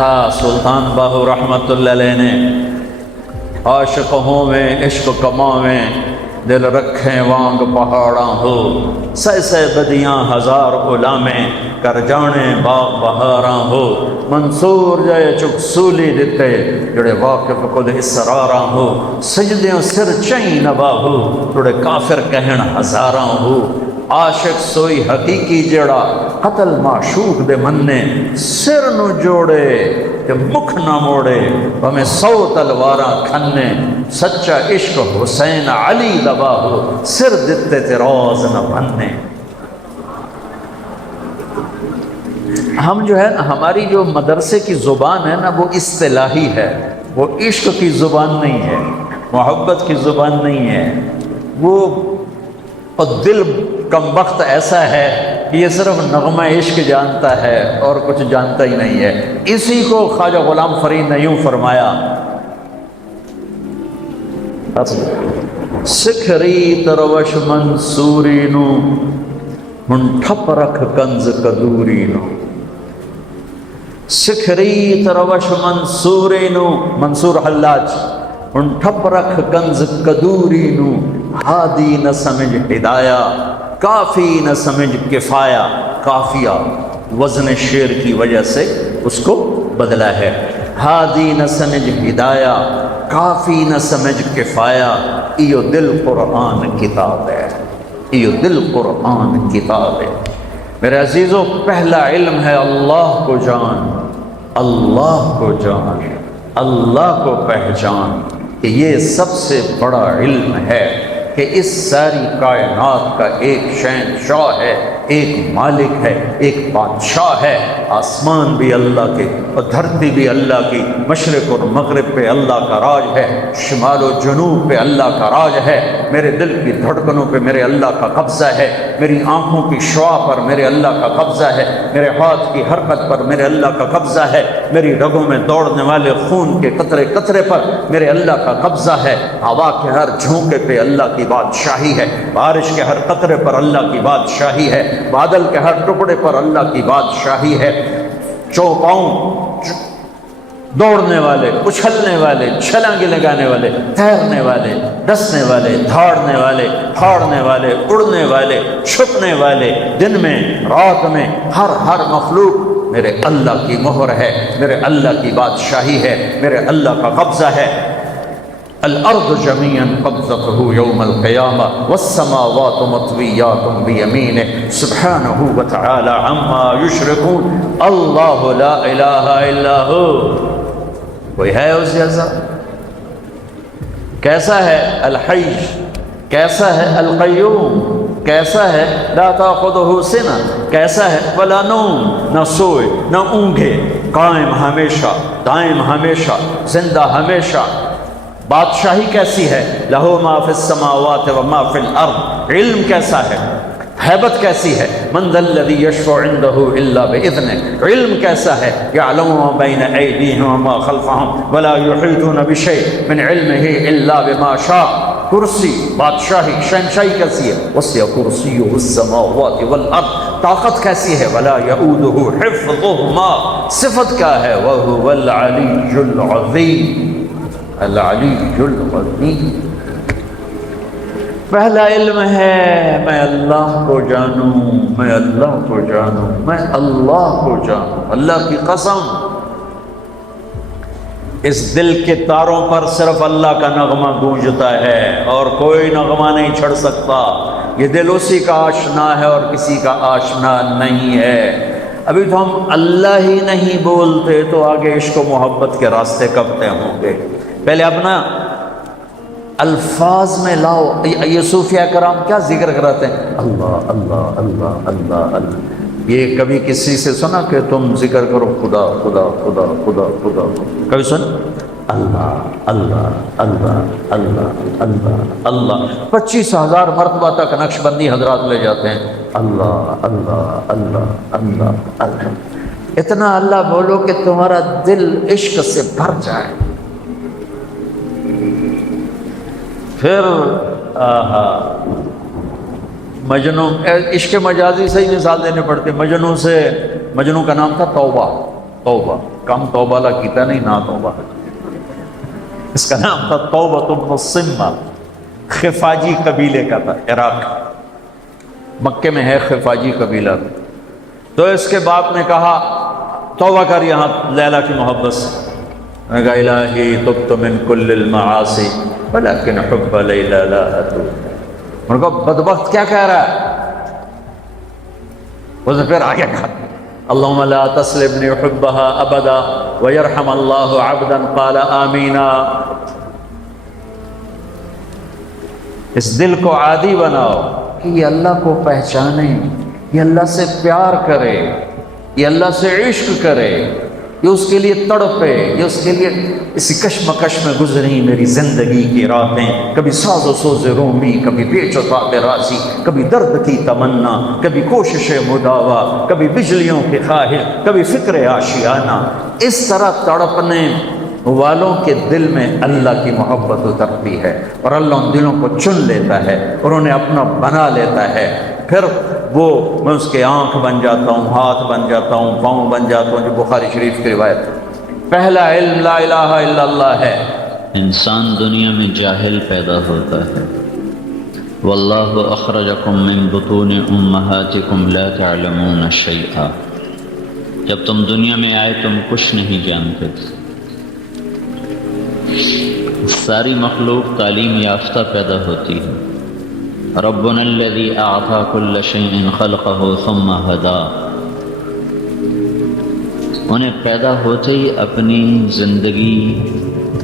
تھا سلطان باہو رحمت اللہ علیہ نے، عاشق ہوں میں عشق کماں میں دل رکھیں وانگ پہاڑاں ہو، سہ سہ بدیاں ہزار غلامیں کر جانے باغ بہاراں ہو، منصور جائے چک سولی دتے جڑے واقف خود اسراراں ہو، سجدیاں سر چیں نبا ہو جڑے کافر کہن ہزاراں ہو، عاشق سوئی حقیقی جڑا قتل معشوق دے مننے، سر نو جوڑے کہ مکھ نہ موڑے ہمیں 100 تلواراں کھنے، سچا عشق حسین علی دبا ہو سر دتے تے روز نہ بننے۔ ہم جو ہے نا، ہماری جو مدرسے کی زبان ہے نا وہ اصطلاحی ہے، وہ عشق کی زبان نہیں ہے، محبت کی زبان نہیں ہے، وہ دل کم وقت ایسا ہے کہ یہ صرف نغمہ عشق جانتا ہے اور کچھ جانتا ہی نہیں ہے۔ اسی کو خواجہ غلام فرید نے یوں فرمایا، سکھری تروش منصوری نو ہن ٹھپ رکھ کنز کدوری نو، سکھری تروش منصوری نو منصور حلاج، ہن ٹھپ رکھ کنز کدوری نو، ہادی نہ سمجھ ہدایہ کافی نہ سمجھ کفایہ، کافیہ وزن شعر کی وجہ سے اس کو بدلا ہے، ہادی نہ سمجھ ہدایہ کافی نہ سمجھ کفایہ، ایو دل قرآن کتاب ہے، ایو دل قرآن کتاب ہے۔ میرے عزیزو، پہلا علم ہے اللہ کو جان، اللہ کو جان، اللہ کو پہچان، کہ یہ سب سے بڑا علم ہے کہ اس ساری کائنات کا ایک شہنشاہ ہے، ایک مالک ہے، ایک بادشاہ ہے، آسمان بھی اللہ کے اور دھرتی بھی اللہ کی، مشرق اور مغرب پہ اللہ کا راج ہے، شمال و جنوب پہ اللہ کا راج ہے، میرے دل کی دھڑکنوں پہ میرے اللہ کا قبضہ ہے، میری آنکھوں کی شعاع پر میرے اللہ کا قبضہ ہے، میرے ہاتھ کی حرکت پر میرے اللہ کا قبضہ ہے، میری رگوں میں دوڑنے والے خون کے قطرے قطرے پر میرے اللہ کا قبضہ ہے، ہوا کے ہر جھونکے پہ اللہ کی بادشاہی ہے، بارش کے ہر قطرے پر اللہ کی بادشاہی ہے، بادل کے ہر ٹکڑے پر اللہ کی بادشاہی ہے، چوپاؤں دوڑنے والے، اچھلنے والے، چھلانگیں لگانے والے، تیرنے والے، ڈسنے والے، دھاڑنے والے، پھاڑنے والے، اڑنے والے، چھپنے والے، دن میں رات میں، ہر مخلوق میرے اللہ کی مہر ہے، میرے اللہ کی بادشاہی ہے، میرے اللہ کا قبضہ ہے۔ الارض جميعا قبضته يوم القيامة والسماوات مطويات بيمينه سبحانه وتعالى عما يشركون الله لا اله الا هو۔ کوئی ہے اس جیسا؟ کیسا ہے الحی، کیسا ہے القیوم، کیسا ہے لا تاخذہ سنہ، کیسا ہے ولا نوم، نہ سوئے نہ اونگے، قائم ہمیشہ، دائم ہمیشہ، زندہ ہمیشہ۔ بادشاہی کیسی ہے؟ لہو ما فی السماوات و ما فی الارض، علم کیسا ہے، ہیبت کیسی ہے؟ من ذا الذی یشفع عندہ الا باذنہ، علم کیسا ہے؟ یعلم ما بین ایدیہم وما خلفہم ولا یحیطون بشیء من علمہ الا بما شاء۔ کرسی، بادشاہی، شہنشاہی کیسی ہے؟ وسع کرسیہ السماوات والارض، طاقت کیسی ہے؟ ولا یؤودہ حفظہما، صفت کیا ہے؟ وہو العلی العظیم، العلی العظیم۔ پہلا علم ہے میں اللہ کو جانوں، میں اللہ کو جانوں، میں اللہ کو جانوں، اللہ کی قسم۔ اس دل کے تاروں پر صرف اللہ کا نغمہ گونجتا ہے اور کوئی نغمہ نہیں چھڑ سکتا، یہ دل اسی کا آشنا ہے اور کسی کا آشنا نہیں ہے۔ ابھی تو ہم اللہ ہی نہیں بولتے تو آگے عشق و محبت کے راستے کب طے ہوں گے؟ پہلے اپنا الفاظ میں لاؤ۔ یہ صوفیہ کرام کیا ذکر کراتے ہیں؟ اللہ اللہ اللہ اللہ اللہ۔ یہ کبھی کسی سے سنا کہ تم ذکر کرو خدا خدا خدا خدا خدا؟ کبھی سن؟ اللہ اللہ اللہ اللہ اللہ اللہ 25,000 مرتبہ تک نقش بندی حضرات لے جاتے ہیں، اللہ اللہ اللہ اللہ اللہ۔ اتنا اللہ بولو کہ تمہارا دل عشق سے بھر جائے۔ پھر مجنوں، عشق مجازی سے ہی مثال دینے پڑتے۔ مجنوں کا نام تھا توبہ، توبہ کم توبہ لا کیتا نہیں نہ توبہ. اس کا نام تھا توبۃ بن الصمہ، خفاجی قبیلے کا تھا، عراق مکے میں ہے خفاجی قبیلہ. تو اس کے باپ نے کہا توبہ کر یہاں لیلا کی محبت سے. میں کہا الہی تبت من کل المعاصی ولکن حب لیلا لا اتوب. انہوں نے کہا بدبخت کیا کہہ رہا ہے؟ اس نے پھر آگے کہا اللہم لا تسلبنی حبها ابدا ویرحم اللہ عبدا قال آمینا. اس دل کو عادی بناؤ کہ یہ اللہ کو پہچانے، یہ اللہ سے پیار کرے، یہ اللہ سے عشق کرے، یہ اس کے لیے تڑپے، یہ اس کے لیے اسی کشمکش میں گزری میری زندگی کی راتیں، کبھی ساز و سوز رومی، کبھی پیچ و تاب راضی، کبھی درد کی تمنا، کبھی کوشش مداوا، کبھی بجلیوں کی خواہش، کبھی فکر آشیانہ. اس طرح تڑپنے والوں کے دل میں اللہ کی محبت اترتی ہے اور اللہ ان دلوں کو چن لیتا ہے اور انہیں اپنا بنا لیتا ہے. پھر وہ میں اس کے آنکھ بن جاتا ہوں، ہاتھ بن جاتا ہوں، پاؤں بن جاتا ہوں. جو بخاری شریف کی روایت ہے. پہلا علم لا الہ الا اللہ ہے. انسان دنیا میں جاہل پیدا ہوتا ہے. واللہ اخرجکم من بطون امہاتکم لا تعلمون شیئا. جب تم دنیا میں آئے تم کچھ نہیں جانتے. ساری مخلوق تعلیم یافتہ پیدا ہوتی ہے. ربنا الذی اعطى كل شیء خلقه ثم هدى. انہیں پیدا ہوتے ہی اپنی زندگی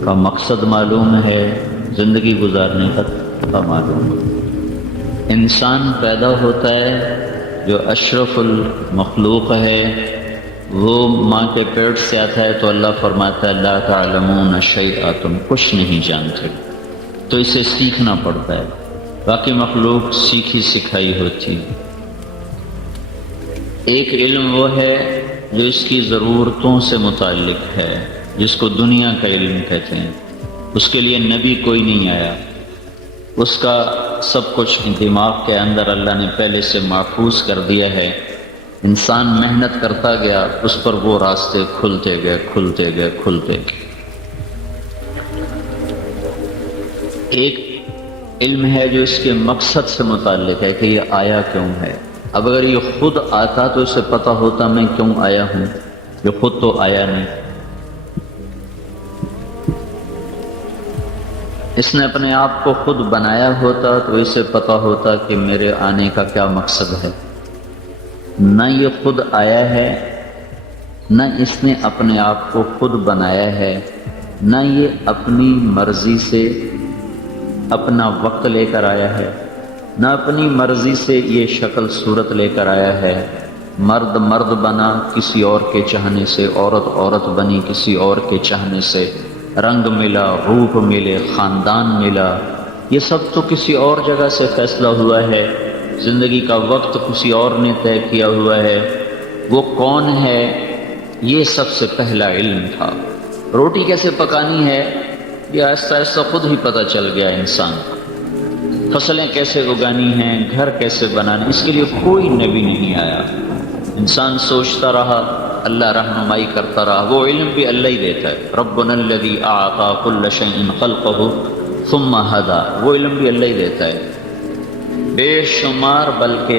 کا مقصد معلوم ہے، زندگی گزارنے کا معلوم ہے. انسان پیدا ہوتا ہے جو اشرف المخلوق ہے، وہ ماں کے پیٹ سے آتا ہے تو اللہ فرماتا ہے لا تعلمون شیئا، تم کچھ نہیں جانتے. تو اسے سیکھنا پڑتا ہے. باقی مخلوق سیکھی سکھائی ہوتی. ایک علم وہ ہے جو اس کی ضرورتوں سے متعلق ہے، جس کو دنیا کا علم کہتے ہیں. اس کے لیے نبی کوئی نہیں آیا. اس کا سب کچھ دماغ کے اندر اللہ نے پہلے سے محفوظ کر دیا ہے. انسان محنت کرتا گیا، اس پر وہ راستے کھلتے گئے کھلتے گئے کھلتے گئے. ایک علم ہے جو اس کے مقصد سے متعلق ہے کہ یہ آیا کیوں ہے. اب اگر یہ خود آتا تو اسے پتہ ہوتا میں کیوں آیا ہوں. یہ خود تو آیا نہیں. اس نے اپنے آپ کو خود بنایا ہوتا تو اسے پتہ ہوتا کہ میرے آنے کا کیا مقصد ہے. نہ یہ خود آیا ہے، نہ اس نے اپنے آپ کو خود بنایا ہے، نہ یہ اپنی مرضی سے اپنا وقت لے کر آیا ہے، نہ اپنی مرضی سے یہ شکل صورت لے کر آیا ہے. مرد مرد بنا کسی اور کے چاہنے سے، عورت عورت بنی کسی اور کے چاہنے سے. رنگ ملا، روپ ملے، خاندان ملا، یہ سب تو کسی اور جگہ سے فیصلہ ہوا ہے. زندگی کا وقت کسی اور نے طے کیا ہوا ہے. وہ کون ہے، یہ سب سے پہلا علم تھا. روٹی کیسے پکانی ہے یہ آہستہ آہستہ خود ہی پتہ چل گیا انسان کو. فصلیں کیسے اگانی ہیں، گھر کیسے بنانے، اس کے لیے کوئی نبی نہیں آیا. انسان سوچتا رہا، اللہ رہنمائی کرتا رہا. وہ علم بھی اللہ ہی دیتا ہے. ربنا الذی اعطى كل شیء خلقه ثم هدى. وہ علم بھی اللہ ہی دیتا ہے. بے شمار بلکہ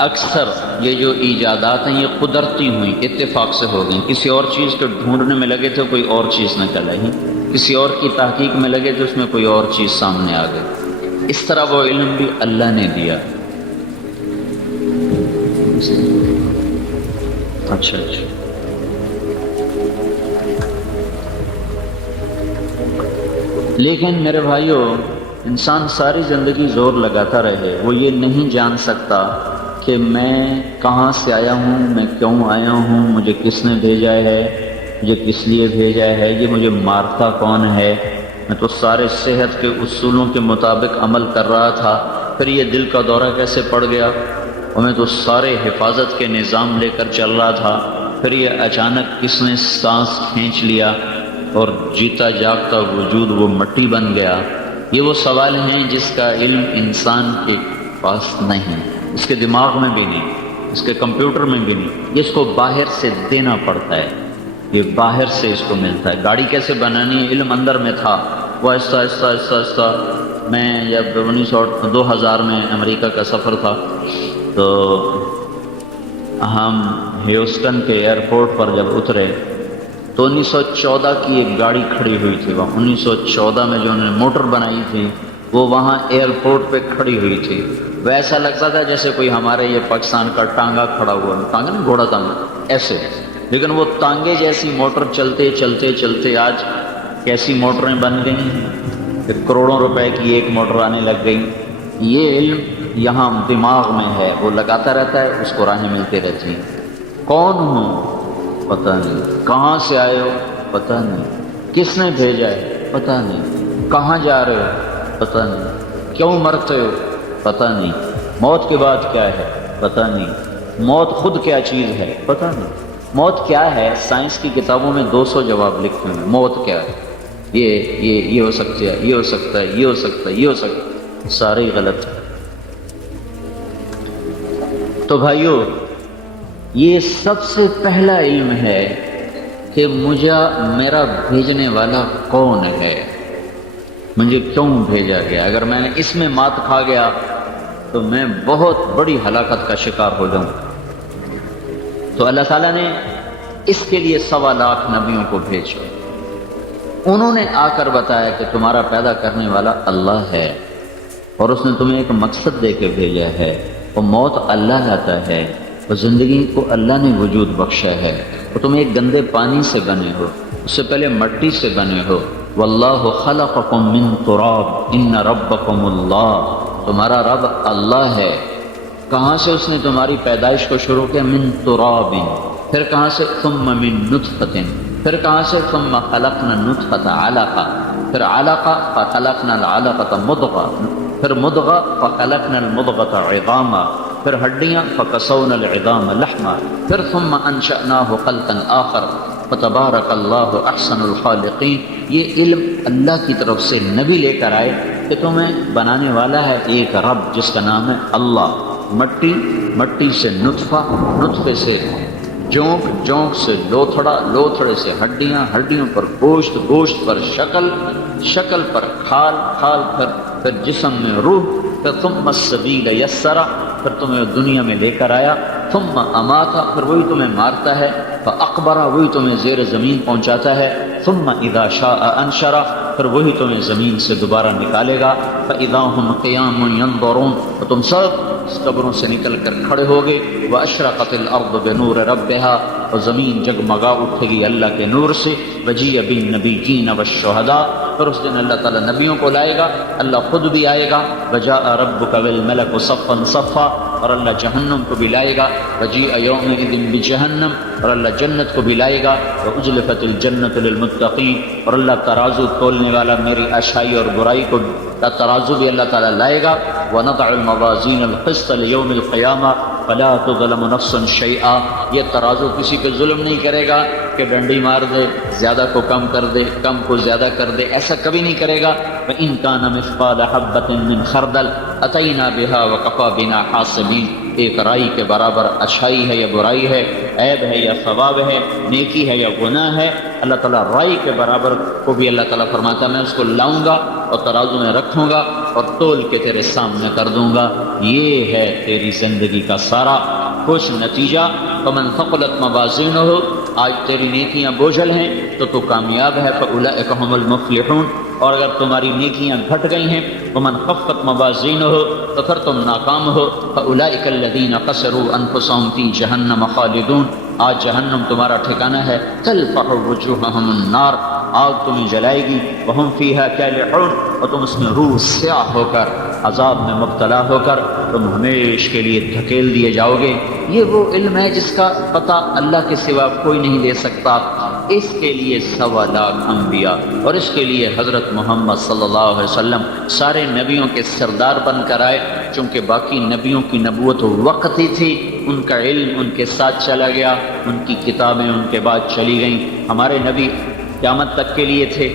اکثر یہ جو ایجادات ہیں یہ قدرتی ہوئیں، اتفاق سے ہو گئیں. کسی اور چیز کو ڈھونڈنے میں لگے تھے کوئی اور چیز نکل آئی، کسی اور کی تحقیق میں لگے تو اس میں کوئی اور چیز سامنے آ گئی. اس طرح وہ علم بھی اللہ نے دیا. اچھا لیکن میرے بھائیوں، انسان ساری زندگی زور لگاتا رہے، وہ یہ نہیں جان سکتا کہ میں کہاں سے آیا ہوں، میں کیوں آیا ہوں، مجھے کس نے بھیجا ہے، مجھے کس لیے بھیجا ہے، یہ مجھے مارتا کون ہے. میں تو سارے صحت کے اصولوں کے مطابق عمل کر رہا تھا، پھر یہ دل کا دورہ کیسے پڑ گیا، اور میں تو سارے حفاظت کے نظام لے کر چل رہا تھا، پھر یہ اچانک کس نے سانس کھینچ لیا اور جیتا جاگتا وجود وہ مٹی بن گیا. یہ وہ سوال ہیں جس کا علم انسان کے پاس نہیں، اس کے دماغ میں بھی نہیں، اس کے کمپیوٹر میں بھی نہیں. اس کو باہر سے دینا پڑتا ہے. یہ باہر سے اس کو ملتا ہے. گاڑی کیسے بنانی ہے علم اندر میں تھا. وہ آہستہ آہستہ آہستہ آہستہ میں جب 2000 میں امریکہ کا سفر تھا تو ہم ہیوسٹن کے ایئرپورٹ پر جب اترے تو 1914 کی ایک گاڑی کھڑی ہوئی تھی وہاں. 1914 میں جو انہوں نے موٹر بنائی تھی وہ وہاں ایئرپورٹ پہ کھڑی ہوئی تھی. ویسا لگتا تھا جیسے کوئی ہمارے یہ پاکستان کا ٹانگا کھڑا ہوا, ٹانگا نہیں گھوڑا ٹانگا ایسے, لیکن وہ ٹانگے جیسی موٹر چلتے چلتے چلتے آج کیسی موٹریں بن گئیں, پھر کروڑوں روپے کی ایک موٹر آنے لگ گئی. یہ علم یہاں دماغ میں ہے, وہ لگاتا رہتا ہے, اس کو راہیں ملتے رہتی ہیں. کون ہوں پتہ نہیں, کہاں سے آئے ہو پتہ نہیں, کس نے بھیجا ہے پتہ نہیں, کہاں جا رہے ہو پتہ نہیں, کیوں مرتے ہو پتہ نہیں, موت کے بعد کیا ہے پتہ نہیں, موت خود کیا چیز ہے پتہ نہیں, موت کیا ہے سائنس کی کتابوں میں 200 جواب لکھے ہیں. موت کیا ہے, یہ ہو سکتا ہے, یہ ہو سکتا ہے, یہ ہو سکتا ہے, یہ ہو سکتا ہے, سارے غلط. تو بھائیو یہ سب سے پہلا علم ہے کہ مجھے میرا بھیجنے والا کون ہے, مجھے کیوں بھیجا گیا. اگر میں نے اس میں مات کھا گیا تو میں بہت بڑی ہلاکت کا شکار ہو جاؤں. تو اللہ تعالیٰ نے اس کے لیے 1.25 لاکھ نبیوں کو بھیجا. انہوں نے آ کر بتایا کہ تمہارا پیدا کرنے والا اللہ ہے اور اس نے تمہیں ایک مقصد دے کے بھیجا ہے, اور موت اللہ لاتا ہے, اور زندگی کو اللہ نے وجود بخشا ہے, اور تم ایک گندے پانی سے بنے ہو, اس سے پہلے مٹی سے بنے ہو. واللہ خلقکم من تراب ان ربکم اللہ, تمہارا رب اللہ ہے. کہاں سے اس نے تمہاری پیدائش کو شروع کیا؟ من تراب, پھر کہاں سے ثم من نطفۃ, پھر کہاں سے ثم خلقنا النطفۃ علقہ, پھر علقہ فخلقنا العلقۃ مضغہ, پھر مضغہ فخلقنا المضغۃ عظاما, پھر ہڈیاں فکسونا العظام لحما, پھر ثم انشأناہ خلقا آخر فتبارک اللہ احسن الخالقین. یہ علم اللہ کی طرف سے نبی لے کر آئے کہ تمہیں بنانے والا ہے ایک رب جس کا نام ہے اللہ. مٹی سے نطفہ, نطفے سے جونک, جونک سے لوتھڑا, لوتھڑے سے ہڈیاں, ہڈیوں پر گوشت, گوشت پر شکل, شکل پر کھال, کھال پھر جسم میں روح, پھر ثم السبیل یسرا, پھر تمہیں دنیا میں لے کر آیا. ثم اماتا, پھر وہی تمہیں مارتا ہے. فاقبرا, وہی تمہیں زیر زمین پہنچاتا ہے. ثم اذا شاء انشرا, پھر وہی تمہیں زمین سے دوبارہ نکالے گا. فاذا هم قیام ينظرون, اور تم سب اس قبروں سے نکل کر کھڑے ہوگے. واشرقت الارض بنور ربها, اور زمین جگمگا اٹھے گی اللہ کے نور سے. وجیء بالنبیین والشہداء, پھر اس دن اللہ تعالیٰ نبیوں کو لائے گا, اللہ خود بھی آئے گا. وجاء ربک والملک صفا صفا, اور اللہ جہنم کو بھی لائے گا. وجیء یومئذ بجہنم, اور اللہ جنت کو بھی لائے گا. واجلفت الجنت للمتقین, اور اللہ ترازو تولنے والا میری اچھائی اور برائی کو کا ترازو بھی اللہ تعالیٰ لائے گا. ونضع الموازین القسط لیوم القیامہ فلا تظلم نفس شیئا, یہ ترازو کسی پہ ظلم نہیں کرے گا کہ ڈنڈی مار دے, زیادہ کو کم کر دے, کم کو زیادہ کر دے, ایسا کبھی نہیں کرے گا. وَإِن كَانَ مِثْقَالَ حَبَّةٍ مِّنْ خَرْدَلٍ أَتَيْنَا بِهَا وَكَفَىٰ بِنَا حَاسِبِينَ. ایک رائی کے برابر اچھائی ہے یا برائی ہے, عیب ہے یا ثواب ہے, نیکی ہے یا گناہ ہے, اللہ تعالیٰ رائی کے برابر کو بھی اللہ تعالیٰ فرماتا ہے میں اس کو لاؤں گا اور ترازو میں رکھوں گا اور تول کے تیرے سامنے کر دوں گا. یہ ہے تیری زندگی کا سارا خوش نتیجہ. فمن ثقلت موازینہ, آج تیری نیکیاں بوجھل ہیں تو تو کامیاب ہے. فاولئک هم المفلحون, اور اگر تمہاری نیکیاں گھٹ گئی ہیں ومن خفت موازینہ, تو پھر تم ناکام ہو. فاولئک الذین خسروا انفسهم فی جہنم خالدون, آج جہنم تمہارا ٹھکانہ ہے. تلفح وجوہہم النار, آگ تمہیں جلائے گی. وہم فیہا کالحون, اور تم اس میں روح سیاہ ہو کر, عذاب میں مبتلا ہو کر تم ہمیش کے لیے دھکیل دیے جاؤ گے. یہ وہ علم ہے جس کا پتہ اللہ کے سوا کوئی نہیں دے سکتا. اس کے لیے 1.25 لاکھ انبیاء, اور اس کے لیے حضرت محمد صلی اللہ علیہ وسلم سارے نبیوں کے سردار بن کر آئے. چونکہ باقی نبیوں کی نبوت وقتی تھی, ان کا علم ان کے ساتھ چلا گیا, ان کی کتابیں ان کے بعد چلی گئیں. ہمارے نبی قیامت تک کے لیے تھے,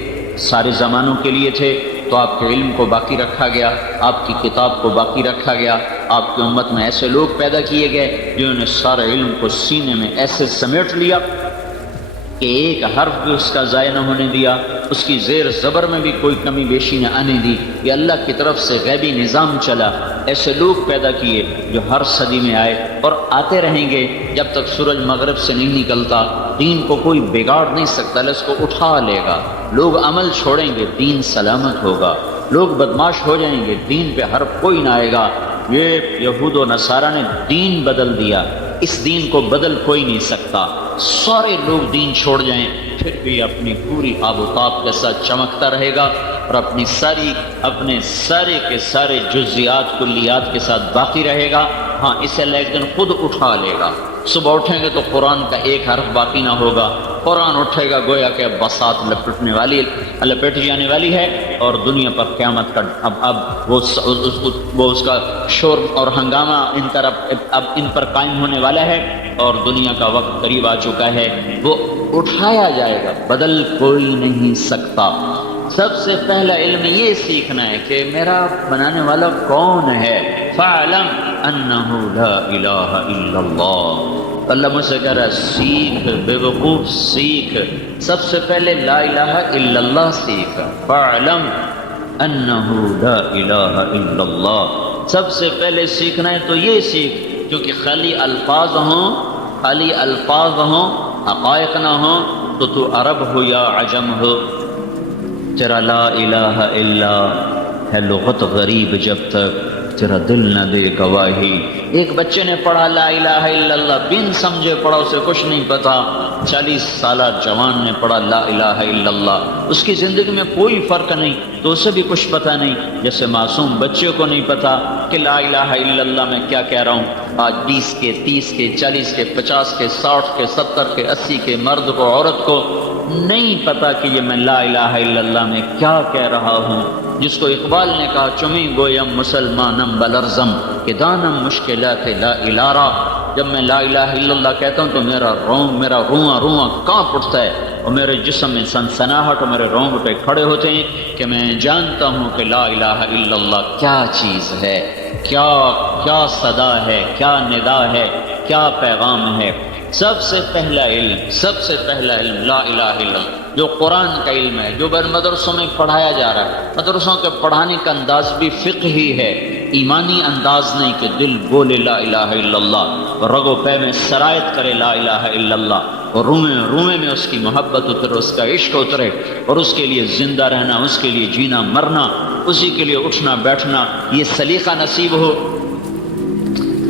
سارے زمانوں کے لیے تھے, تو آپ کے علم کو باقی رکھا گیا, آپ کی کتاب کو باقی رکھا گیا. آپ کی امت میں ایسے لوگ پیدا کیے گئے جنہوں نے سارے علم کو سینے میں ایسے سمیٹ لیا کہ ایک حرف بھی اس کا ضائع نہ ہونے دیا، اس کی زیر زبر میں بھی کوئی کمی بیشی نہ آنے دی۔ یہ اللہ کی طرف سے غیبی نظام چلا۔ ایسے لوگ پیدا کیے جو ہر صدی میں آئے اور آتے رہیں گے جب تک سورج مغرب سے نہیں نکلتا۔ دین کو کوئی بگاڑ نہیں سکتا، اللہ اس کو اٹھا لے گا۔ لوگ عمل چھوڑیں گے، دین سلامت ہوگا۔ لوگ بدماش ہو جائیں گے، دین پہ حرف کوئی نہ آئے گا۔ یہ یہود و نصارہ نے دین بدل دیا، اس دین کو بدل کوئی نہیں سکتا۔ سارے لوگ دین چھوڑ جائیں پھر بھی اپنی پوری آب و تاب کے ساتھ چمکتا رہے گا اور اپنے سارے کے سارے جزیات کلیات کے ساتھ باقی رہے گا۔ ہاں، اسے اللہ ایک دن خود اٹھا لے گا۔ صبح اٹھیں گے تو قرآن کا ایک حرف باقی نہ ہوگا۔ قرآن اٹھے گا گویا کہ بساط لپٹ جانے والی ہے، اور دنیا پر قیامت کا اب وہ اس کا شور اور ہنگامہ اب ان پر قائم ہونے والا ہے، اور دنیا کا وقت قریب آ چکا ہے۔ وہ اٹھایا جائے گا، بدل کوئی نہیں سکتا۔ سب سے پہلا علم یہ سیکھنا ہے کہ میرا بنانے والا کون ہے۔ فَاعْلَمْ أَنَّهُ لَا إِلَٰهَ إِلَّا اللَّهُ۔ اللہ مجھ سے کہہ رہا ہے سیکھ، بے وقوف سیکھ، سب سے پہلے لا الہ الا اللہ سیکھ۔ فَاعْلَمْ أَنَّهُ لَا إِلَٰهَ إِلَّا اللَّهُ۔ سب سے پہلے سیکھنا ہے تو یہ سیکھ، کیونکہ خالی الفاظ ہوں حقائق نہ ہوں تو عرب ہو یا عجم ہو، تیرا لا الہ الا ہے لغت غریب جب تک تیرا دل نہ دے گواہی۔ ایک بچے نے پڑھا لا الہ الا اللہ، بن سمجھے پڑھا، اسے کچھ نہیں پتا۔ 40 سالہ جوان نے پڑھا لا الہ الا اللہ، اس کی زندگی میں کوئی فرق نہیں تو اسے بھی کچھ پتا نہیں، جیسے معصوم بچے کو نہیں پتا کہ لا الہ الا اللہ میں کیا کہہ رہا ہوں۔ آج 20 کے 30 کے 40 کے 50 کے 60 کے 70 کے 80 کے مرد کو عورت کو نہیں پتا کہ یہ میں لا الہ الا اللہ میں کیا کہہ رہا ہوں۔ جس کو اقبال نے کہا چمی گویم مسلمانم بلرزم کہ دانم مشکلات لا الارا، جب میں لا الہ الا اللہ کہتا ہوں تو میرا رواں کانپ اٹھتا ہے اور میرے جسم میں سنسناہٹ اور میرے رونگٹے کھڑے ہوتے ہیں کہ میں جانتا ہوں کہ لا الہ الا اللہ کیا چیز ہے، کیا صدا ہے، کیا ندا ہے، کیا پیغام ہے۔ سب سے پہلا علم لا الہ الا اللہ، جو قرآن کا علم ہے، جو مدرسوں میں پڑھایا جا رہا ہے۔ مدرسوں کے پڑھانے کا انداز بھی فقہی ہے، ایمانی انداز نہیں کہ دل بولے لا الہ الا اللہ اور رگ و پے میں سرایت کرے لا الہ الا اللہ، اور رومے میں اس کی محبت اترے، اس کا عشق اترے، اور اس کے لیے زندہ رہنا، اس کے لیے جینا مرنا، اسی کے لیے اٹھنا بیٹھنا، یہ سلیقہ نصیب ہو۔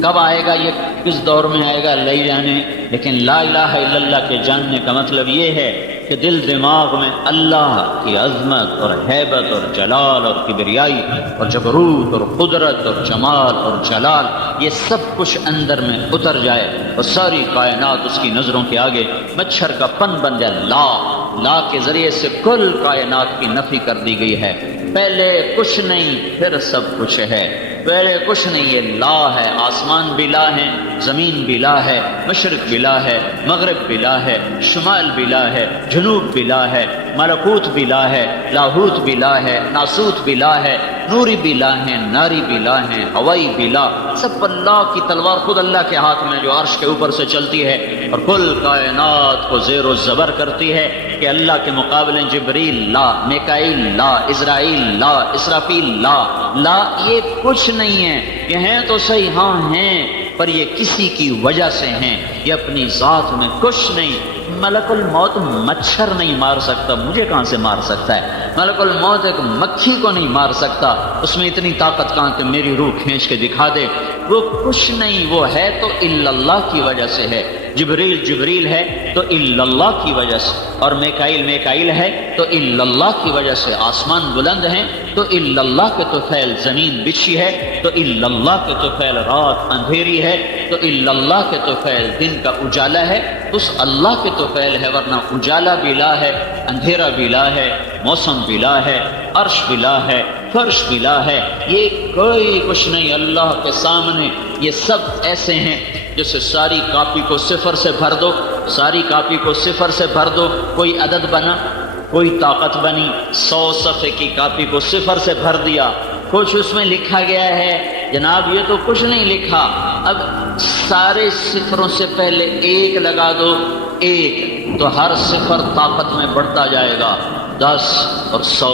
کب آئے گا یہ، کس دور میں آئے گا اللہ جانے، لیکن لا الہ الا اللہ کے جاننے کا مطلب یہ ہے کہ دل دماغ میں اللہ کی عظمت اور ہیبت اور جلال اور کبریائی اور جبروت اور قدرت اور جمال اور جلال، یہ سب کچھ اندر میں اتر جائے اور ساری کائنات اس کی نظروں کے آگے مچھر کا پن بن جائے۔ لا کے ذریعے سے کل کائنات کی نفی کر دی گئی ہے۔ پہلے کچھ نہیں پھر سب کچھ ہے، پہلے کچھ نہیں، یہ لا ہے۔ آسمان بھی لا ہے، زمین بھی لا ہے، مشرق بھی لا ہے، مغرب بھی لا ہے، شمال بھی لا ہے، جنوب بھی لا ہے، ملکوت بھی لا ہے، لاہوت بھی لا ہے، ناسوت بھی لا ہے، نوری بھی لا ہے، ناری بھی لا ہے، ہوائی بھی لا، سب اللہ کی تلوار خود اللہ کے ہاتھ میں جو عرش کے اوپر سے چلتی ہے اور کل کائنات کو زیر و زبر کرتی ہے کہ اللہ کے مقابلے جبریل لا، میکائیل لا، اسرائیل لا، اسرافیل لا، یہ کچھ نہیں ہے۔ یہ ہیں تو صحیح، ہاں ہیں، پر یہ کسی کی وجہ سے ہیں، یہ اپنی ذات میں کچھ نہیں۔ ملک الموت مچھر نہیں مار سکتا، مجھے کہاں سے مار سکتا ہے؟ ملک الموت ایک مکھی کو نہیں مار سکتا، اس میں اتنی طاقت کہاں کہ میری روح کھینچ کے دکھا دے؟ وہ کچھ نہیں، وہ ہے تو الا اللہ کی وجہ سے ہے۔ جبریل ہے تو الا اللہ کی وجہ سے، اور میکائیل ہے تو الا اللہ کی وجہ سے۔ آسمان بلند ہیں تو الا اللہ کے طفیل، زمین بچھی ہے تو الا اللہ کے طفیل، رات اندھیری ہے تو الا اللہ کے طفیل، دن کا اجالا ہے اس اللہ کے طفیل ہے، ورنہ اجالا بھی لا ہے، اندھیرا بھی لا ہے، موسم بھی لا ہے، عرش بھی لا ہے، فرش بھی لا ہے، یہ کوئی کچھ نہیں اللہ کے سامنے۔ یہ سب ایسے ہیں جیسے ساری کاپی کو صفر سے بھر دو، ساری کاپی کو صفر سے بھر دو، کوئی عدد بنا، کوئی طاقت بنی۔ 100 صفحے کی کاپی کو صفر سے بھر دیا، کچھ اس میں لکھا گیا ہے، جناب یہ تو کچھ نہیں لکھا۔ اب سارے صفروں سے پہلے ایک لگا دو، ایک تو ہر صفر طاقت میں بڑھتا جائے گا، 10 اور 100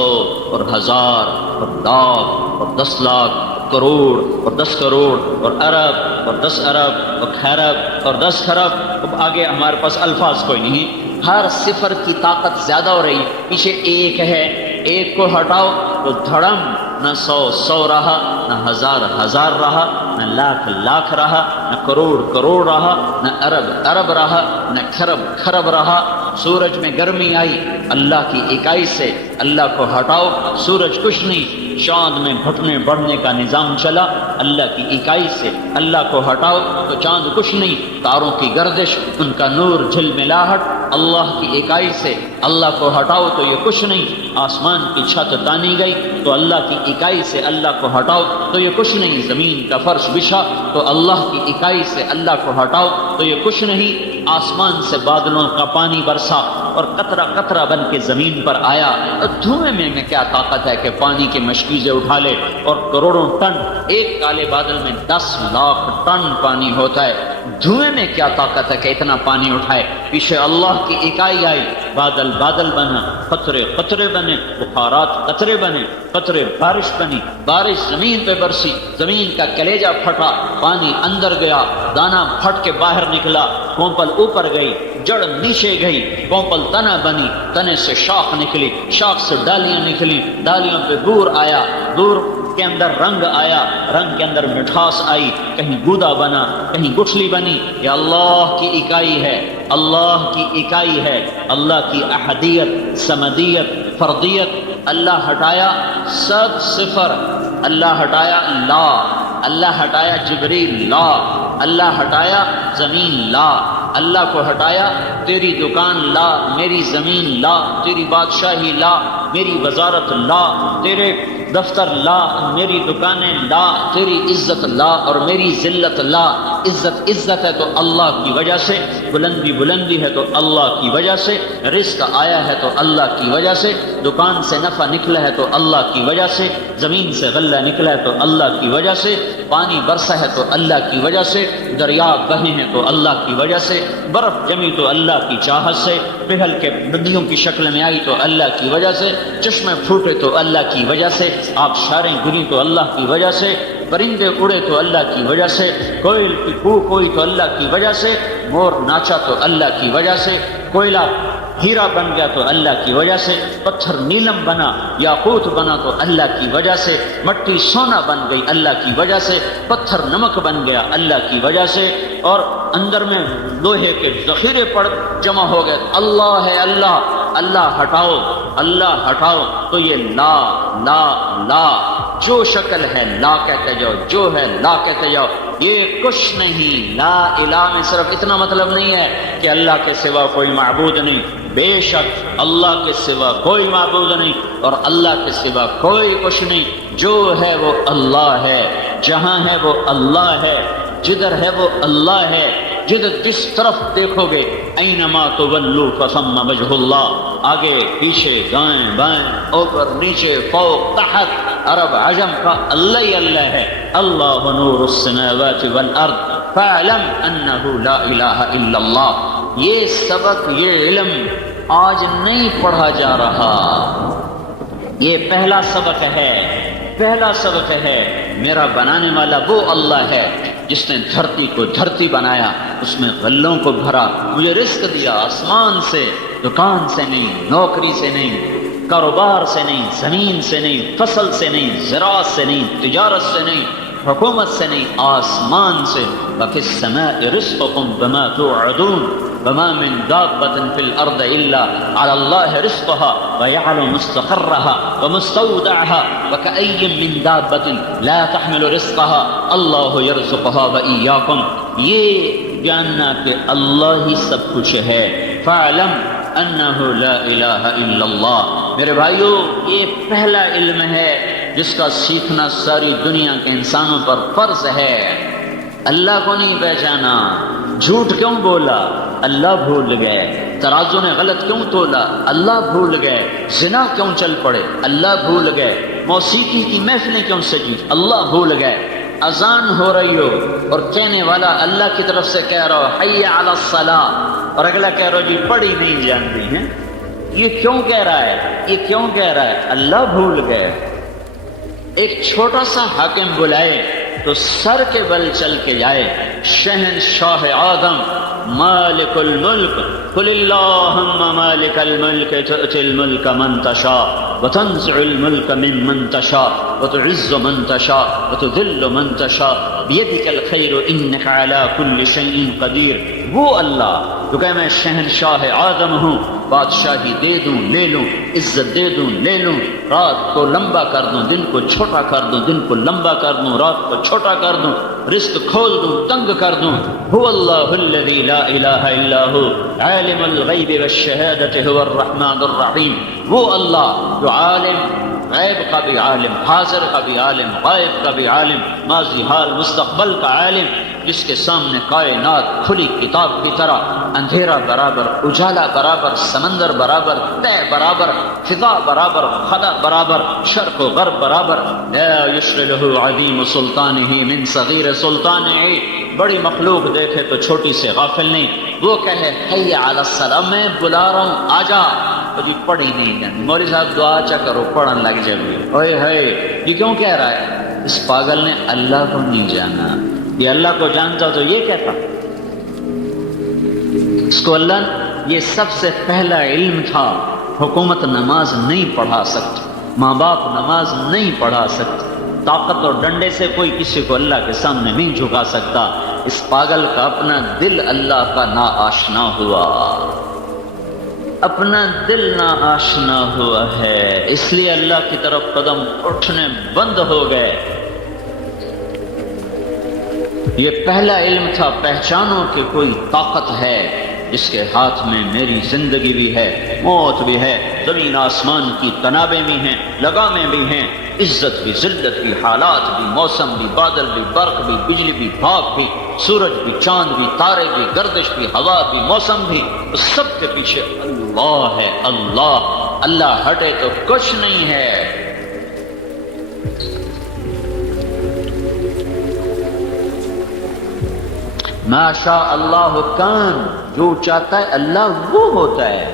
اور 1000 اور لاکھ اور 10 لاکھ، کروڑ اور 10 کروڑ اور ارب اور 10 ارب اور خرب اور 10 خرب. اب آگے ہمارے پاس الفاظ کوئی نہیں. ہر صفر کی طاقت زیادہ ہو رہی، پیچھے ایک ہے، ایک کو ہٹاؤ تو دھڑم، نہ 100 رہا، نہ 1000 رہا، نہ لاکھ رہا، نہ کروڑ رہا، نہ ارب رہا، نہ خرب رہا. سورج میں گرمی آئی اللہ کی اکائی سے، اللہ کو ہٹاؤ سورج کچھ نہیں. چاند میں گھٹنے بڑھنے کا نظام چلا اللہ کی اکائی سے، اللہ کو ہٹاؤ تو چاند کچھ نہیں. تاروں کی گردش، ان کا نور جھلملاہٹ اللہ کی اکائی سے، اللہ کو ہٹاؤ تو یہ کچھ نہیں. آسمان کی چھت تانی گئی تو اللہ کی اکائی سے، اللہ کو ہٹاؤ تو یہ کچھ نہیں. زمین کا فرش بچھا تو اللہ کی اکائی سے، اللہ کو ہٹاؤ تو یہ کچھ نہیں. آسمان سے بادلوں کا پانی برسا اور قطرہ قطرہ بن کے زمین پر آیا. دھوئیں میں کیا طاقت ہے کہ پانی کے مشکیزیں اٹھا لے، اور کروڑوں ٹن، ایک کالے بادل میں 10 لاکھ ٹن پانی ہوتا ہے. دھوئیں میں کیا طاقت ہے کہ اتنا پانی اٹھائے. پیچھے اللہ کی اکائی آئی، بادل بنا، قطرے بنے، بخارات قطرے بنے، قطرے بارش بنی، بارش زمین پہ برسی، زمین کا کلیجہ پھٹا، پانی اندر گیا، دانا پھٹ کے باہر نکلا، کونپل اوپر گئی، جڑ نیچے گئی، کونپل تنا بنی، تنے سے شاخ نکلی، شاخ سے ڈالیاں نکلی، ڈالیوں پہ بور آیا، بور کے اندر رنگ آیا، رنگ کے اندر مٹھاس آئی، کہیں گودا بنا، کہیں گٹھلی بنی. یہ اللہ کی اکائی ہے، اللہ کی اکائی ہے، اللہ کی احدیت، سمدیت، فردیت. اللہ ہٹایا سب صفر، اللہ ہٹایا لا، اللہ ہٹایا جبریل لا، اللہ ہٹایا زمین لا، اللہ کو ہٹایا تیری دکان لا، میری زمین لا، تیری بادشاہی لا، میری وزارت لا، تیرے دفتر لا، میری دکانیں لا، تیری عزت لا اور میری ذلت لا. عزت ہے تو اللہ کی وجہ سے، بلندی ہے تو اللہ کی وجہ سے، رزق آیا ہے تو اللہ کی وجہ سے، دکان سے نفع نکلا ہے تو اللہ کی وجہ سے، زمین سے غلہ نکلا ہے تو اللہ کی وجہ سے، پانی برسا ہے تو اللہ کی وجہ سے، دریا بہے ہیں تو اللہ کی وجہ سے، برف جمی تو اللہ کی چاہت سے، پگھل کے ندیوں کی شکل میں آئی تو اللہ کی وجہ سے، چشمے پھوٹے تو اللہ کی وجہ سے، آبشاریں گری تو اللہ کی وجہ سے، پرندے اڑے تو اللہ کی وجہ سے، کوئل کی کوک ہوئی تو اللہ کی وجہ سے، مور ناچا تو اللہ کی وجہ سے، کوئلہ ہیرا بن گیا تو اللہ کی وجہ سے، پتھر نیلم بنا، یاقوت بنا تو اللہ کی وجہ سے، مٹی سونا بن گئی اللہ کی وجہ سے، پتھر نمک بن گیا اللہ کی وجہ سے، اور اندر میں لوہے کے ذخیرے پڑ جمع ہو گئے. اللہ ہے اللہ، اللہ ہٹاؤ تو یہ لا لا لا، جو شکل ہے لا کہتے جاؤ، جو ہے لا کہتے جاؤ. یہ کچھ نہیں. لا الہ میں صرف اتنا مطلب نہیں ہے کہ اللہ کے سوا کوئی معبود نہیں، بے شک اللہ کے سوا کوئی معبود نہیں اور اللہ کے سوا کوئی کچھ نہیں. جو ہے وہ اللہ ہے، جہاں ہے وہ اللہ ہے، جدھر ہے وہ اللہ ہے، جدھر جس طرف دیکھو گے اینما تولوا فثم وجہ اللہ، آگے پیچھے دائیں بائیں اوپر نیچے فوق تحت، عرب عجم کا اللہ ہی اللہ ہے. اللہ نور السماوات والارض فاعلم انہ لا الہ الا اللہ. یہ سبق، یہ علم آج نہیں پڑھا جا رہا، یہ پہلا سبق ہے، پہلا سبق ہے. میرا بنانے والا وہ اللہ ہے جس نے دھرتی کو دھرتی بنایا، اس میں غلوں کو بھرا، مجھے رزق دیا آسمان سے، دکان سے نہیں، نوکری سے نہیں، کاروبار سے نہیں، زمین سے نہیں، فصل سے نہیں، زراعت سے نہیں، تجارت سے نہیں، حکومت سے نہیں، آسمان سے. وَفِي السَّمَاءِ رِزْقُكُمْ وَمَا تُوعَدُونَ وَمَا مِن دَابَّةٍ فِي الْأَرْضِ إِلَّا عَلَى اللَّهِ رِزْقُهَا وَيَعْلَمُ مُسْتَقَرَّهَا وَمُسْتَوْدَعَهَا وَكَأَيٍّ مِّن دَابَّةٍ لَا تَحْمِلُ رِزْقَهَا اللَّهُ يَرْزُقُهَا وَإِيَّاكُمْ. یہ جاننا کہ اللہ ہی سب کچھ ہے. فَاعْلَمْ أَنَّهُ لَا إِلَٰهَ إِلَّا اللَّهُ. میرے بھائیو، یہ پہلا علم ہے جس کا سیکھنا ساری دنیا کے انسانوں پر فرض ہے. اللہ کو نہیں پہچانا، جھوٹ کیوں بولا، اللہ بھول گئے. ترازو نے غلط کیوں تولا، اللہ بھول گئے. زنا کیوں چل پڑے، اللہ بھول گئے. موسیقی کی محفلیں کیوں سجی، اللہ بھول گئے. اذان ہو رہی ہو اور کہنے والا اللہ کی طرف سے کہہ رہا ہو حی علی الصلاۃ، اور اگلا کہہ رہا جی پڑھی نہیں جانتی ہیں. یہ کیوں کہہ رہا ہے؟ یہ کیوں کہہ رہا ہے؟ اللہ بھول گئے. ایک چھوٹا سا حاکم بلائے تو سر کے بل چل کے جائے. شہنشاہ آدم مالک الملک قل اللہم مالک الملک تؤتی الملک من تشاء وتنزع الملک ممن تشاء وتعز من تشاء وتذل من تشاء بیدک الخیر انک علی کل شیء قدیر. وہ اللہ تو کہ میں شہنشاہ آدم ہوں، بادشاہی دے دوں لے لوں، عزت دے دوں لے لوں، رات کو لمبا کر دوں دن کو چھوٹا کر دوں، دن کو لمبا کر دوں رات کو چھوٹا کر دوں، رزق کھول دوں تنگ کر دوں. هو اللہ الذی لا الہ الا هو عالم الغیب والشہادۃ هو الرحمن الرحیم. وہ اللہ جو عالم، غیب کا بھی عالم، حاضر کا بھی عالم، غائب کا بھی عالم، ماضی حال مستقبل کا عالم، جس کے سامنے کائنات کھلی کتاب کی طرح، اندھیرا برابر اجالا برابر، سمندر برابر، طے برابر، فضا برابر، خلا برابر، شرق و غرب برابر. لا یشر له عظیم سلطانہ من صغیر سلطانہ. بڑی مخلوق دیکھے تو چھوٹی سے غافل نہیں. وہ کہے حی علی الصلاۃ، میں بلا رہا ہوں آجا. تو جی پڑھی نہیں جانتی. مولوی صاحب دعا چا کرو پڑھن لگ جائے. اوئے ہے یہ کیوں کہہ رہا ہے؟ اس پاگل نے اللہ کو نہیں جانا. یہ اللہ کو جانتا تو یہ کہتا. اس کو اللہ یہ سب سے پہلا علم تھا. حکومت نماز نہیں پڑھا سکتی، ماں باپ نماز نہیں پڑھا سکتے، طاقت اور ڈنڈے سے کوئی کسی کو اللہ کے سامنے نہیں جھکا سکتا. اس پاگل کا اپنا دل اللہ کا نا آشنا ہوا، اپنا دل نا آشنا ہوا ہے، اس لیے اللہ کی طرف قدم اٹھنے بند ہو گئے. یہ پہلا علم تھا، پہچانو کہ کوئی طاقت ہے جس کے ہاتھ میں میری زندگی بھی ہے، موت بھی ہے، زمین آسمان کی تنابیں بھی ہیں، لگامیں بھی ہیں، عزت بھی، ذلت بھی، حالات بھی، موسم بھی، بادل بھی، برق بھی، بجلی بھی، بھاپ بھی، سورج بھی، چاند بھی، تارے بھی، گردش بھی، ہوا بھی، موسم بھی، اس سب کے پیچھے اللہ ہے. اللہ اللہ ہٹے تو کچھ نہیں ہے. ما شاء اللہ کان، جو چاہتا ہے اللہ وہ ہوتا ہے.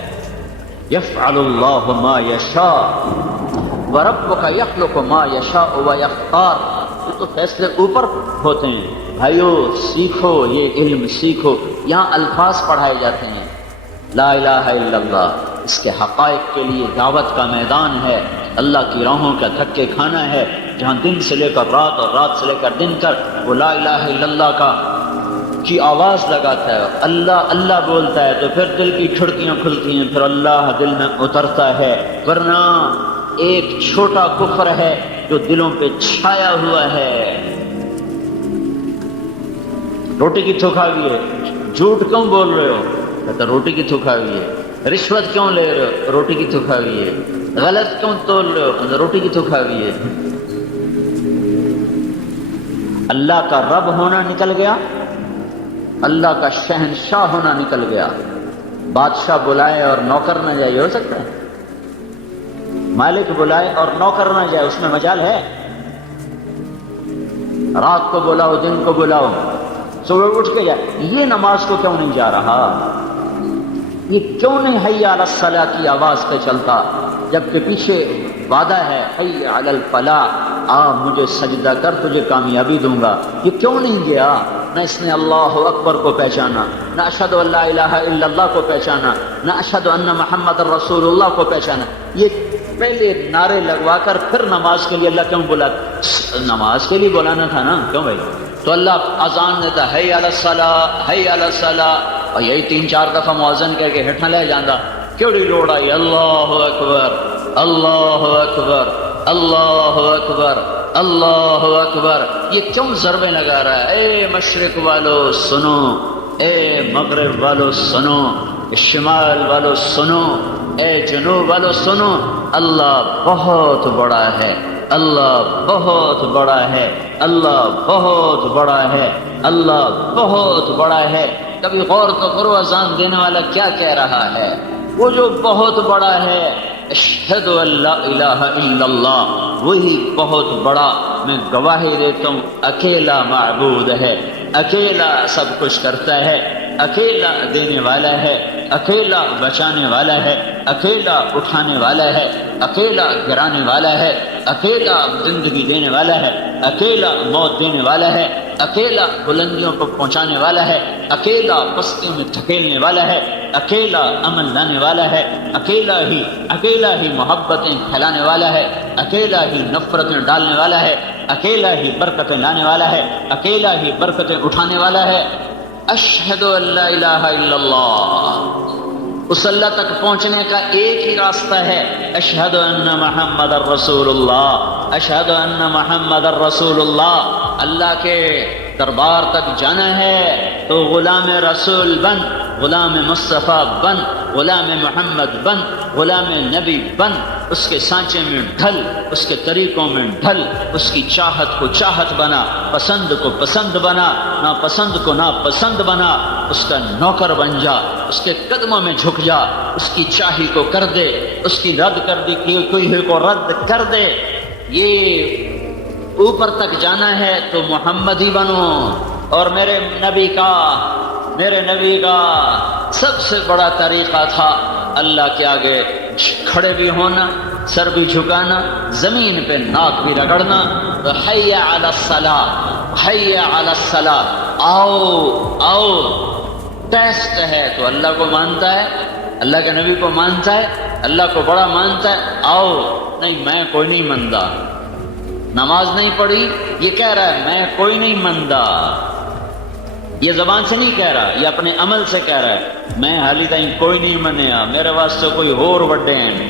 یفعل اللہ ما یشاء وربک یخلق ما یشاء ویختار. یہ تو فیصلے اوپر ہوتے ہیں. بھائیو سیکھو، یہ علم سیکھو. یہاں الفاظ پڑھائے جاتے ہیں، لا الہ الا اللہ، اس کے حقائق کے لیے دعوت کا میدان ہے. اللہ کی راہوں کا دھکے کھانا ہے. جہاں دن سے لے کر رات اور رات سے لے کر دن تک وہ لا الہ الا اللہ کی آواز لگاتا ہے، اللہ اللہ بولتا ہے، تو پھر دل کی کھڑکیاں کھلتی ہیں، پھر اللہ دل میں اترتا ہے. ورنہ ایک چھوٹا کفر ہے جو دلوں پہ چھایا ہوا ہے. روٹی کی تھوکا ہوئی ہے، جھوٹ کیوں بول رہے ہو؟ کہتا روٹی کی تھوکا ہوئی ہے. رشوت کیوں لے رہے ہو؟ روٹی کی تھوکا ہوئی ہے. غلط کیوں تول رہے ہو؟ روٹی کی تھوکا ہوئی ہے. اللہ کا رب ہونا نکل گیا، اللہ کا شہنشاہ ہونا نکل گیا. بادشاہ بلائے اور نوکر نہ جائے، یہ ہو سکتا ہے؟ مالک بلائے اور نوکر نہ جائے، اس میں مجال ہے؟ رات کو بلاؤ دن کو بلاؤ، صبح اٹھ کے جائے. یہ نماز کو کیوں نہیں جا رہا؟ یہ کیوں نہیں حی علی الصلاۃ کی آواز پہ چلتا، جبکہ پیچھے وعدہ ہے حی علی الفلاح، آ مجھے سجدہ کر تجھے کامیابی دوں گا. یہ کیوں نہیں گیا؟ نہ اس نے اللہ اکبر کو پہچانا، نہ اشہد ان لا الہ الا اللہ کو پہچانا، نہ اشہد ان محمد رسول اللہ کو پہچانا. یہ پہلے نعرے لگوا کر پھر نماز کے لیے اللہ کیوں بلا؟ نماز کے لیے بلانا تھا نا، کیوں بھائی؟ تو اللہ اذان دیتا حی علی الصلاۃ حی علی الصلاۃ، اور یہی 3-4 دفعہ مؤذن کہہ کے ہٹھا لے جاندہ. کیڑی لوڑ آئی اللہ اکبر اللہ اکبر اللہ اکبر اللہ اکبر. یہ کیوں ضربیں لگا رہا ہے؟ اے مشرق والو سنو، اے مغرب والو سنو، اے شمال والو سنو، اے جنوب والو سنو. اللہ بہت بڑا ہے، اللہ بہت بڑا ہے، اللہ بہت بڑا ہے، اللہ بہت بڑا ہے. کبھی غور تو کرو اذان دینے والا کیا کہہ رہا ہے؟ وہ جو بہت بڑا ہے، اشہد ان لا الہ الا اللہ، وہی بہت بڑا. میں گواہی دیتا ہوں اکیلا معبود ہے، اکیلا سب کچھ کرتا ہے. اکیلا دینے والا ہے، اکیلا بچانے والا ہے، اکیلا اٹھانے والا ہے، اکیلا گرانے والا ہے، اکیلا زندگی دینے والا ہے، اکیلا موت دینے والا ہے، اکیلا بلندیوں کو پہنچانے والا ہے، اکیلا پستیوں میں دھکیلنے والا ہے، اکیلا امن لانے والا ہے، اکیلا ہی محبتیں پھیلانے والا ہے، اکیلا ہی نفرتیں ڈالنے والا ہے، اکیلا ہی برکتیں لانے والا ہے، اکیلا ہی برکتیں اٹھانے والا ہے۔ اشہد ان لا الہ الا اللہ، اس اللہ تک پہنچنے کا ایک ہی راستہ ہے، اشہد ان محمد الرسول اللہ، اشہد ان محمد الرسول اللہ۔ اللہ کے دربار تک جانا ہے تو غلام رسول بن، غلام مصطفیٰ بن، غلام محمد بن، غلام نبی بن، اس کے سانچے میں ڈھل، اس کے طریقوں میں ڈھل، اس کی چاہت کو چاہت بنا، پسند کو پسند بنا، ناپسند کو ناپسند بنا، اس کا نوکر بن جا، اس کے قدموں میں جھک جا، اس کی چاہی کو کر دے، اس کی رد کر دی کوئی کو رد کر دے۔ یہ اوپر تک جانا ہے تو محمدی بنو۔ اور میرے نبی کا سب سے بڑا طریقہ تھا اللہ کے آگے کھڑے بھی ہونا، سر بھی جھکانا، زمین پہ ناک بھی رگڑنا، تو حی علی الصلاۃ، حی علی الصلاۃ، آؤ۔ ٹیسٹ ہے تو اللہ کو مانتا ہے، اللہ کے نبی کو مانتا ہے، اللہ کو بڑا مانتا ہے، آؤ۔ نہیں، میں کوئی نہیں مانتا، نماز نہیں پڑھی، یہ کہہ رہا ہے میں کوئی نہیں مانتا، یہ زبان سے نہیں کہہ رہا، یہ اپنے عمل سے کہہ رہا ہے، میں حالی تائیں کوئی نہیں منیا، میرے واسطے کوئی اور وڈے ہیں۔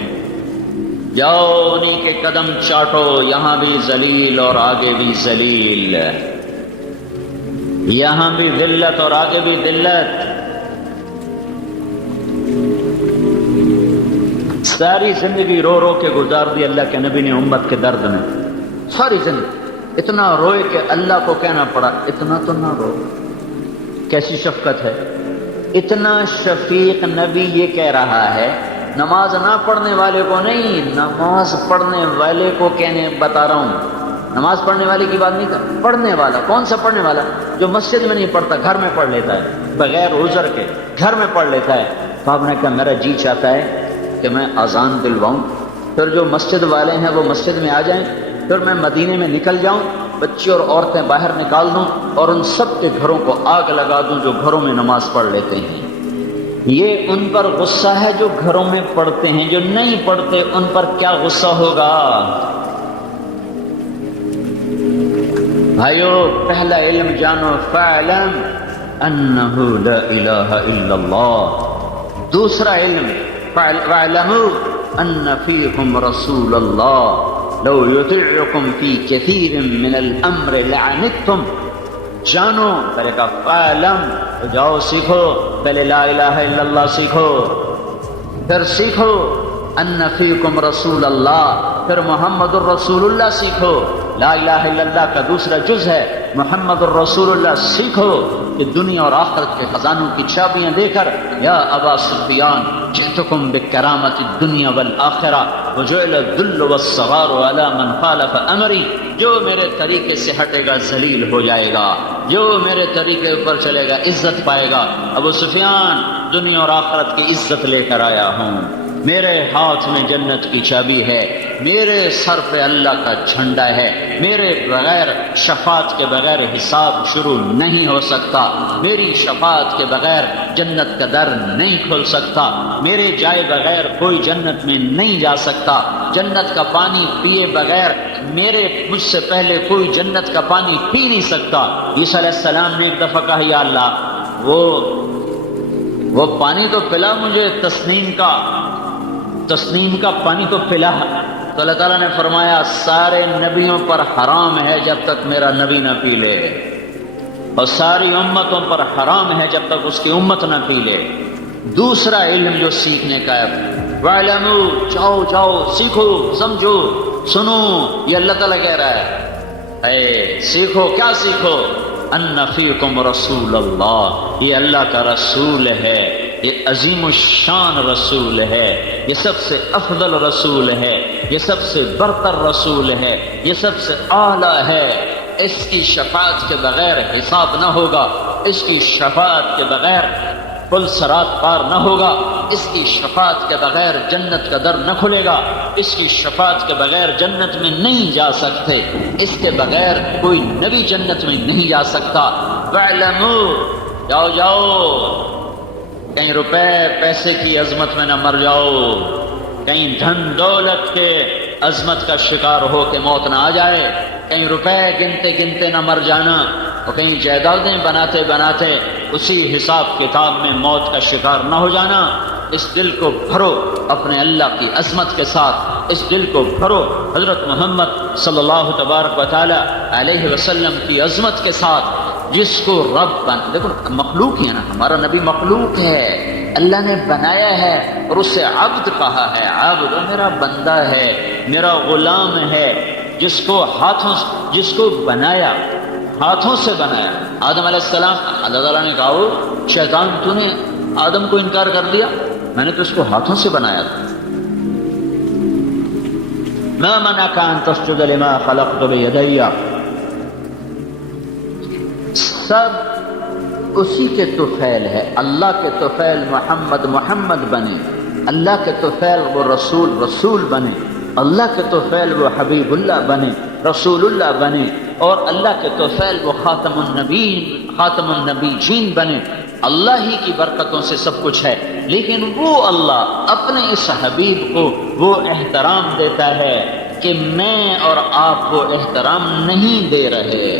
جاؤ انہی کے قدم چاٹو، یہاں بھی ذلیل اور آگے بھی ذلیل، یہاں بھی ذلت اور آگے بھی ذلت۔ ساری زندگی رو رو کے گزار دی اللہ کے نبی نے امت کے درد میں، ساری زندگی اتنا روئے کہ اللہ کو کہنا پڑا اتنا تو نہ رو۔ کیسی شفقت ہے، اتنا شفیق نبی یہ کہہ رہا ہے، نماز نہ پڑھنے والے کو نہیں، نماز پڑھنے والے کو کہنے بتا رہا ہوں، نماز پڑھنے والے کی بات نہیں کر، پڑھنے والا۔ کون سا پڑھنے والا؟ جو مسجد میں نہیں پڑھتا، گھر میں پڑھ لیتا ہے بغیر عذر کے، گھر میں پڑھ لیتا ہے۔ تو آپ نے کہا میرا جی چاہتا ہے کہ میں اذان دلواؤں، پھر جو مسجد والے ہیں وہ مسجد میں آ جائیں، پھر میں مدینے میں نکل جاؤں، بچے اور عورتیں باہر نکال دوں اور ان سب کے گھروں کو آگ لگا دوں جو گھروں میں نماز پڑھ لیتے ہیں۔ یہ ان پر غصہ ہے جو گھروں میں پڑھتے ہیں، جو نہیں پڑھتے ان پر کیا غصہ ہوگا؟ بھائیو، پہلا علم جانو، فاعلم انہ لا الہ الا اللہ۔ دوسرا علم، فاعلموا ان فیکم رسول اللہ لو یطیعکم فی کثیر من الامر لعنتم۔ جانو، پہلے کہا فاعلم، تو جاؤ سیکھو، پہلے لا الہ الا اللہ سیکھو، پھر سیکھو ان فیکم رسول اللہ، پھر محمد الرسول اللہ سیکھو۔ لا الہ الا اللہ کا دوسرا جز ہے محمد الرسول اللہ سیکھو، کہ دنیا اور آخرت کے خزانوں کی چابیاں دے کر، یا ابا سفیان جئتکم بکرامت الدنیا والآخرہ وجعل الذل والصغار علی من خالف امری۔ جو میرے طریقے سے ہٹے گا ذلیل ہو جائے گا، جو میرے طریقے پر چلے گا عزت پائے گا۔ ابو سفیان، دنیا اور آخرت کی عزت لے کر آیا ہوں، میرے ہاتھ میں جنت کی چابی ہے، میرے سر پہ اللہ کا جھنڈا ہے، میرے بغیر شفاعت کے بغیر حساب شروع نہیں ہو سکتا، میری شفاعت کے بغیر جنت کا در نہیں کھل سکتا، میرے جائے بغیر کوئی جنت میں نہیں جا سکتا، جنت کا پانی پیے بغیر مجھ سے پہلے کوئی جنت کا پانی پی نہیں سکتا۔ عیسیٰ علیہ السلام نے ایک دفعہ کہا یا اللہ وہ پانی تو پلا مجھے، تسنیم کا پانی تو پلا۔ تو اللہ تعالیٰ نے فرمایا سارے نبیوں پر حرام ہے جب تک میرا نبی نہ پی لے، اور ساری امتوں پر حرام ہے جب تک اس کی امت نہ پی لے۔ دوسرا علم جو سیکھنے کا ہے، وَاعْلَمُوا، جاؤ سیکھو، سمجھو، سنو، یہ اللہ تعالیٰ کہہ رہا ہے، سیکھو۔ کیا سیکھو؟ ان فیکم رسول اللہ، یہ اللہ کا رسول ہے، یہ عظیم الشان رسول ہے، یہ سب سے افضل رسول ہے، یہ سب سے برتر رسول ہے، یہ سب سے اعلیٰ ہے، اس کی شفاعت کے بغیر حساب نہ ہوگا، اس کی شفاعت کے بغیر پل صراط پار نہ ہوگا، اس کی شفاعت کے بغیر جنت کا در نہ کھلے گا، اس کی شفاعت کے بغیر جنت میں نہیں جا سکتے، اس کے بغیر کوئی نبی جنت میں نہیں جا سکتا۔ وَاعْلَمُوا، جاؤ جاؤ، کہیں روپے پیسے کی عظمت میں نہ مر جاؤ، کہیں دھن دولت کے عظمت کا شکار ہو کے موت نہ آ جائے، کہیں روپے گنتے گنتے نہ مر جانا، اور کہیں جائیدادیں بناتے بناتے اسی حساب کتاب میں موت کا شکار نہ ہو جانا۔ اس دل کو بھرو اپنے اللہ کی عظمت کے ساتھ، اس دل کو بھرو حضرت محمد صلی اللہ تبارک و تعالی علیہ وسلم کی عظمت کے ساتھ، جس کو رب دیکھو مخلوق ہے نا، ہمارا نبی مخلوق ہے، اللہ نے بنایا ہے اور اسے عبد کہا ہے، عبد میرا بندہ ہے، میرا غلام ہے، جس کو بنایا، ہاتھوں سے بنایا۔ آدم علیہ السلام، اللہ تعالیٰ نے کہا شیطان تو نے آدم کو انکار کر دیا، میں نے تو اس کو ہاتھوں سے بنایا تھا۔ ما منعك ان تسجد لما خلقت بيدي، سب اسی کے طفیل ہے، اللہ کے طفیل محمد بنے، اللہ کے طفیل وہ رسول بنے، اللہ کے طفیل وہ حبیب اللہ بنے، رسول اللہ بنے، اور اللہ کے طفیل وہ خاتم النبیین بنے۔ اللہ ہی کی برکتوں سے سب کچھ ہے، لیکن وہ اللہ اپنے اس حبیب کو وہ احترام دیتا ہے کہ میں اور آپ کو احترام نہیں دے رہے۔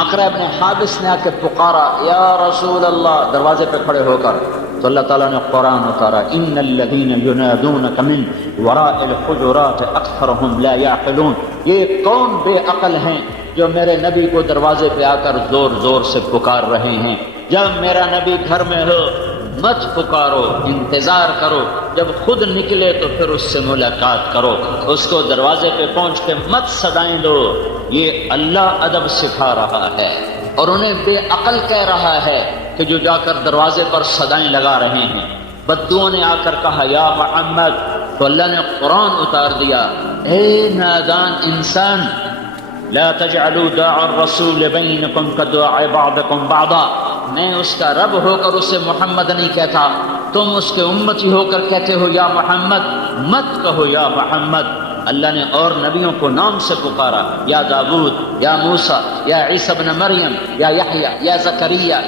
اقرا ابن حابس نے آ کے پکارا یا رسول اللہ، دروازے پہ کھڑے ہو کر، تو اللہ تعالیٰ نے قرآن اتارا، ان الذین ینادونک من وراء الحجرات اکثرهم لا یعقلون، یہ کون بے عقل ہیں جو میرے نبی کو دروازے پہ آ کر زور زور سے پکار رہے ہیں۔ جب میرا نبی گھر میں ہو مت پکارو، انتظار کرو، جب خود نکلے تو پھر اس سے ملاقات کرو، اس کو دروازے پہ پہنچ کے مت صدائیں دو۔ یہ اللہ ادب سکھا رہا ہے اور انہیں بے عقل کہہ رہا ہے کہ جو جا کر دروازے پر صدائیں لگا رہے ہیں۔ بدوؤں نے آ کر کہا یا محمد، تو اللہ نے قرآن اتار دیا، اے نادان انسان، لا تجعلوا دعاء الرسول بینکم کدعاء بعضکم بعضا، میں اس کا رب ہو کر اسے محمد نہیں کہتا، تم اس کے امتی ہو کر کہتے ہو یا محمد، مت کہو یا محمد۔ اللہ نے اور نبیوں کو نام سے پکارا، یا داؤد، یا موسیٰ، یا عیسیٰ ابن مریم، یا یحییٰ، یا زکریا،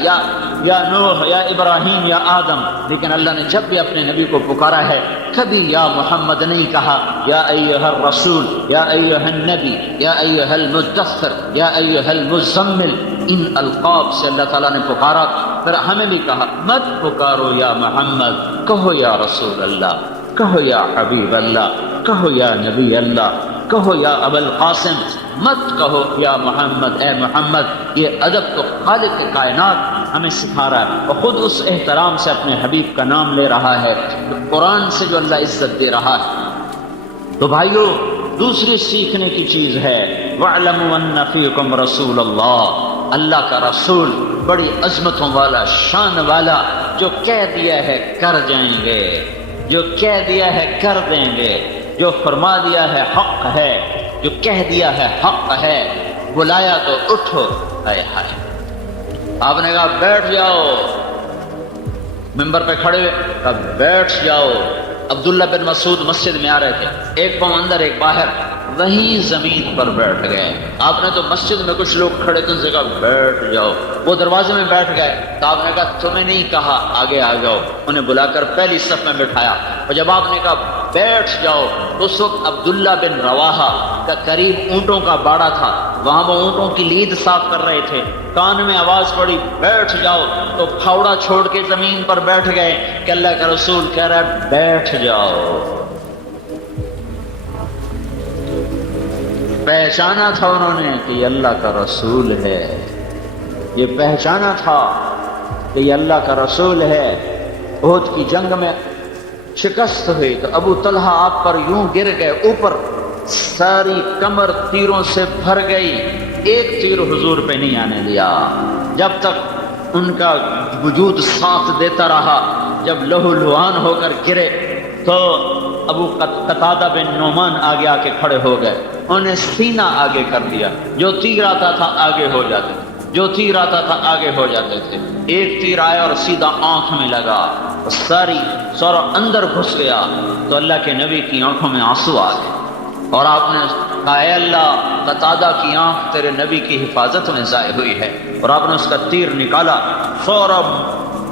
یا نوح، یا ابراہیم، یا آدم، لیکن اللہ نے جب بھی اپنے نبی کو پکارا ہے کبھی یا محمد نہیں کہا۔ یا ایھا الرسول، یا ایھا النبی، یا ایھا المدثر، یا ایھا المزمل، ان القاب سے اللہ تعالیٰ نے پکارا۔ پھر ہمیں بھی کہا مت پکارو یا محمد، کہو یا رسول اللہ، کہو یا حبیب اللہ، کہو یا نبی اللہ، کہو یا ابا القاسم، مت کہو یا محمد، اے محمد۔ یہ ادب تو خالق کائنات ہمیں سکھا رہا ہے، اور خود اس احترام سے اپنے حبیب کا نام لے رہا ہے، قرآن سے جو اللہ عزت دے رہا ہے۔ تو بھائیو، دوسری سیکھنے کی چیز ہے وَاعْلَمُوا أَنَّ فِيكُمْ رَسُولَ اللَّهِ، اللہ کا رسول بڑی عظمتوں والا، شان والا، جو کہہ دیا ہے کر جائیں گے، جو کہہ دیا ہے کر دیں گے، جو فرما دیا ہے حق ہے، جو کہہ دیا ہے حق ہے، بلایا تو اٹھو۔ ہائے ہائے، آپ نے کہا بیٹھ جاؤ، ممبر پہ کھڑے ہوئے کہا بیٹھ جاؤ۔ عبداللہ بن مسعود مسجد میں آ رہے تھے، ایک پاؤں اندر ایک باہر، وہیں زمین پر بیٹھ گئے۔ آپ نے تو مسجد میں کچھ لوگ کھڑے تھے، ان سے کہا بیٹھ جاؤ، وہ دروازے میں بیٹھ گئے، تو آپ نے کہا تمہیں نہیں کہا آگے آ جاؤ، انہیں بلا کر پہلی صف میں بٹھایا، اور جب آپ نے کہا بیٹھ جاؤ، اس وقت عبداللہ بن رواحہ کا قریب اونٹوں کا باڑا تھا، وہاں وہ اونٹوں کی لید صاف کر رہے تھے، کان میں آواز پڑی بیٹھ جاؤ، تو پھاوڑا چھوڑ کے زمین پر بیٹھ گئے کہ اللہ کا رسول کہہ رہا ہے بیٹھ جاؤ۔ پہچانا تھا انہوں نے کہ یہ اللہ کا رسول ہے، یہ پہچانا تھا کہ یہ اللہ کا رسول ہے۔ احد کی جنگ میں شکست ہوئی تو ابو طلحہ آپ پر یوں گر گئے، اوپر ساری کمر تیروں سے بھر گئی، ایک تیر حضور پہ نہیں آنے دیا جب تک ان کا وجود ساتھ دیتا رہا۔ جب لہو لہان ہو کر گرے تو ابو قتادہ بن نعمان آگے آ کے کھڑے ہو گئے، انہیں سینہ آگے کر دیا، جو تیر آتا تھا آگے ہو جاتے تھے، جو تیر آتا تھا آگے ہو جاتے تھے۔ ایک تیر آیا اور سیدھا آنکھ میں لگا، سارا اندر گھس گیا، تو اللہ کے نبی کی آنکھوں میں آنسو آ گئے، اور آپ نے کہا اے اللہ، قتادہ کی آنکھ تیرے نبی کی حفاظت میں ضائع ہوئی ہے، اور آپ نے اس کا تیر نکالا، فوراً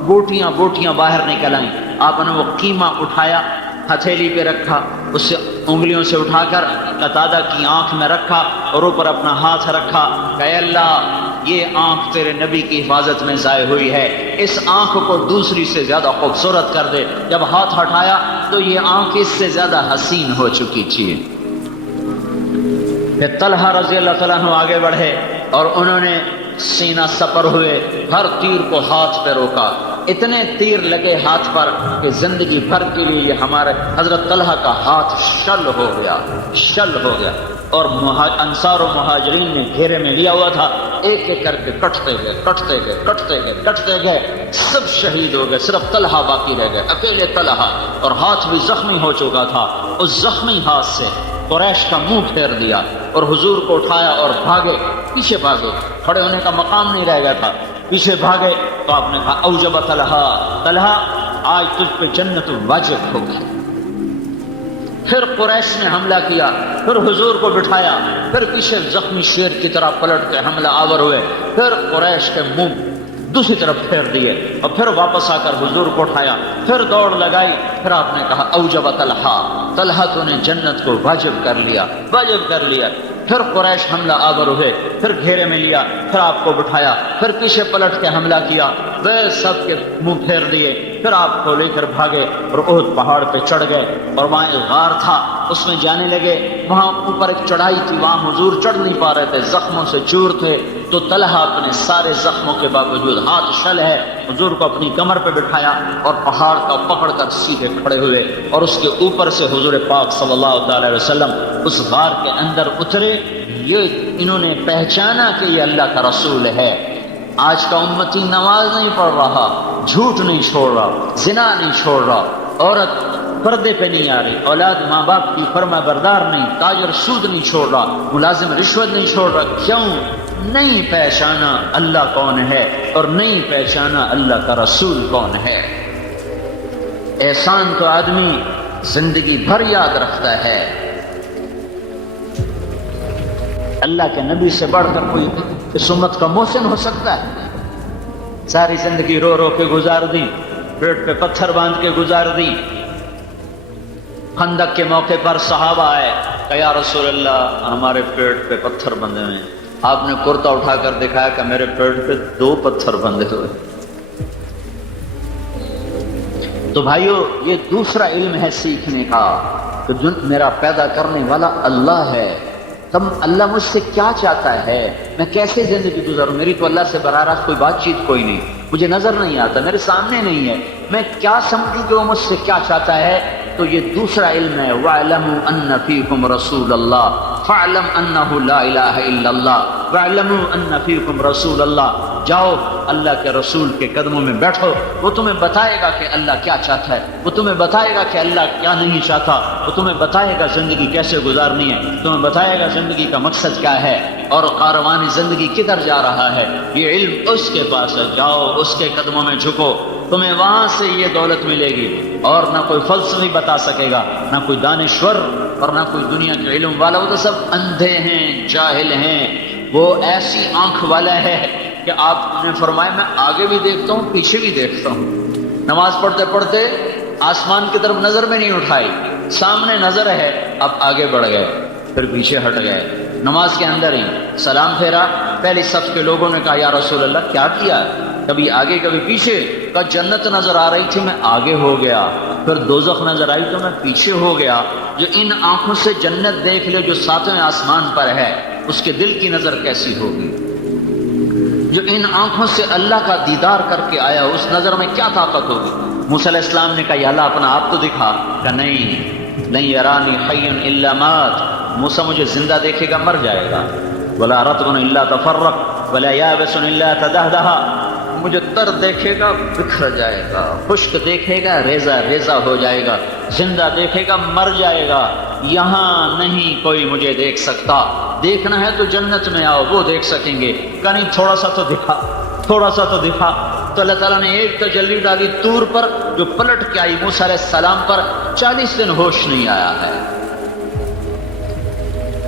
بوٹیاں بوٹیاں باہر نکل آئیں، آپ نے وہ قیمہ اٹھایا، ہتھیلی پہ رکھا، اس سے انگلیوں سے اٹھا کر قتادہ کی آنکھ میں رکھا، اور اوپر اپنا ہاتھ رکھا کہ اے اللہ، یہ آنکھ تیرے نبی کی حفاظت میں ضائع ہوئی ہے، اس آنکھ کو دوسری سے زیادہ خوبصورت کر دے۔ جب ہاتھ ہٹایا تو یہ آنکھ اس سے زیادہ حسین ہو چکی تھی۔ پھر طلحہ رضی اللہ تعالیٰ عنہ آگے بڑھے اور انہوں نے سینہ سپر ہوئے، ہر تیر کو ہاتھ پہ روکا، اتنے تیر لگے ہاتھ پر کہ زندگی بھر کے لیے یہ ہمارے حضرت طلحہ کا ہاتھ شل ہو گیا، اور انصار و مہاجرین نے گھیرے میں لیا ہوا تھا، ایک ایک کر کے کٹتے گئے، سب شہید ہو گئے، صرف طلحہ باقی رہ گئے، اکیلے طلحہ، اور ہاتھ بھی زخمی ہو چکا تھا۔ اس زخمی ہاتھ سے قریش کا منہ پھیر دیا اور حضور کو اٹھایا اور بھاگے، پیچھے بھاگے، کھڑے ہونے کا مقام نہیں رہ گیا تھا، پیچھے بھاگے، تو آپ نے کہا اوجب طلحہ، آج تجھ پہ جنت واجب ہوگی۔ پھر قریش نے حملہ کیا، پھر حضور کو بٹھایا، پھر پیچھے زخمی شیر کی طرح پلٹ کے حملہ آور ہوئے، پھر قریش کے منہ دوسری طرف پھیر دیے، اور پھر واپس آ کر حضور کو اٹھایا، پھر دوڑ لگائی، پھر آپ نے کہا اوجب طلحہ تو نے جنت کو واجب کر لیا۔ پھر قریش حملہ آور ہوئے، پھر گھیرے میں لیا، پھر آپ کو بٹھایا، پھر پیچھے پلٹ کے حملہ کیا، وہ سب کے منہ پھیر دیے، پھر آپ کو لے کر بھاگے اور احد پہاڑ پہ چڑھ گئے، اور وہاں ایک غار تھا، اس میں جانے لگے، وہاں اوپر ایک چڑھائی تھی، وہاں حضور چڑھ نہیں پا رہے تھے، زخموں سے چور تھے، تو طلحہ اپنے سارے زخموں کے باوجود، ہاتھ شل ہے، حضور کو اپنی کمر پہ بٹھایا اور پہاڑ کا پکڑ کر سیدھے کھڑے ہوئے، اور اس کے اوپر سے حضور پاک صلی اللہ تعالی علیہ وسلم اس غار کے اندر اترے۔ یہ انہوں نے پہچانا کہ یہ اللہ کا رسول ہے۔ آج کا امتی نماز نہیں پڑھ رہا، جھوٹ نہیں چھوڑ رہا، زنا نہیں چھوڑ رہا، عورت پردے پہ نہیں آ رہی، اولاد ماں باپ کی فرما بردار نہیں، تاجر سود نہیں چھوڑ رہا، ملازم رشوت نہیں چھوڑ رہا۔ کیوں؟ نہیں پہچانا اللہ کون ہے، اور نہیں پہچانا اللہ کا رسول کون ہے۔ احسان تو آدمی زندگی بھر یاد رکھتا ہے، اللہ کے نبی سے بڑھ کر کوئی اس امت کا محسن ہو سکتا ہے؟ ساری زندگی رو رو کے گزار دی، پیٹ پہ پتھر باندھ کے گزار دی۔ خندق کے موقع پر صحابہ آئے کہ یا رسول اللہ، ہمارے پیٹ پہ پتھر بندھے ہوئے ہیں۔ آپ نے کرتا اٹھا کر دکھایا کہ میرے پیٹ پہ 2 پتھر بندھے ہوئے۔ تو بھائیو، یہ دوسرا علم ہے سیکھنے کا کہ میرا پیدا کرنے والا اللہ ہے۔ تم اللہ مجھ سے کیا چاہتا ہے، میں کیسے زندگی گزاروں؟ میری تو اللہ سے براہ راست کوئی بات چیت کوئی نہیں، مجھے نظر نہیں آتا، میرے سامنے نہیں ہے، میں کیا سمجھوں کہ وہ مجھ سے کیا چاہتا ہے؟ تو یہ دوسرا علم ہے۔ وَاعْلَمُوا أَنَّ فِيكُمْ رَسُولَ اللَّهِ فَاعْلَمْ أَنَّهُ لَا إِلَٰهَ إِلَّا اللَّهِ وَاعْلَمُوا أَنَّ فِيكُمْ رَسُولَ اللَّهِ۔ جاؤ اللہ کے رسول کے قدموں میں بیٹھو، وہ تمہیں بتائے گا کہ اللہ کیا چاہتا ہے، وہ تمہیں بتائے گا کہ اللہ کیا نہیں چاہتا، وہ تمہیں بتائے گا زندگی کیسے گزارنی ہے، تمہیں بتائے گا زندگی کا مقصد کیا ہے، اور کاروان زندگی کدھر جا رہا ہے۔ یہ علم اس کے پاس ہے، جاؤ اس کے قدموں میں جھکو، تمہیں وہاں سے یہ دولت ملے گی، اور نہ کوئی فلسفی بتا سکے گا، نہ کوئی دانشور، اور نہ کوئی دنیا کے علم والا، وہ تو سب اندھے ہیں، جاہل ہیں۔ وہ ایسی آنکھ والا ہے کہ آپ نے فرمایا میں آگے بھی دیکھتا ہوں، پیچھے بھی دیکھتا ہوں۔ نماز پڑھتے پڑھتے آسمان کی طرف نظر میں نہیں اٹھائی، سامنے نظر ہے، اب آگے بڑھ گئے، پھر پیچھے ہٹ گئے، نماز کے اندر ہی سلام پھیرا، پہلی صف کے لوگوں نے کہا یا رسول اللہ کیا کیا، کبھی آگے کبھی پیچھے، کہا جنت نظر آ رہی تھی میں آگے ہو گیا، پھر دوزخ نظر آئی تو میں پیچھے ہو گیا۔ جو ان آنکھوں سے جنت دیکھ لے جو 7ویں آسمان پر ہے، اس کے دل کی نظر کیسی ہوگی؟ جو ان آنکھوں سے اللہ کا دیدار کر کے آیا، اس نظر میں کیا طاقت ہوگی؟ موسیٰ علیہ السلام نے کہا یا اللہ اپنا آپ تو دکھا، کہ نہیں یرانی حی الا مات، موسیٰ مجھے زندہ دیکھے گا مر جائے گا، ولا رطب الا تفرق ولا یابس الا تدہدہ، مجھے تر دیکھے گا بکھر جائے گا، خشک دیکھے گا ریزہ ریزہ ہو جائے گا، زندہ دیکھے گا مر جائے گا۔ یہاں نہیں کوئی مجھے دیکھ سکتا، دیکھنا ہے تو جنت میں آؤ، وہ دیکھ سکیں گے۔ کہ نہیں تھوڑا سا تو دکھا، تھوڑا سا تو دکھا۔ تو اللہ تعالیٰ نے ایک تجلی ڈالی طور پر، جو پلٹ کے آئی موسیٰ علیہ السلام پر، 40 دن ہوش نہیں آیا ہے،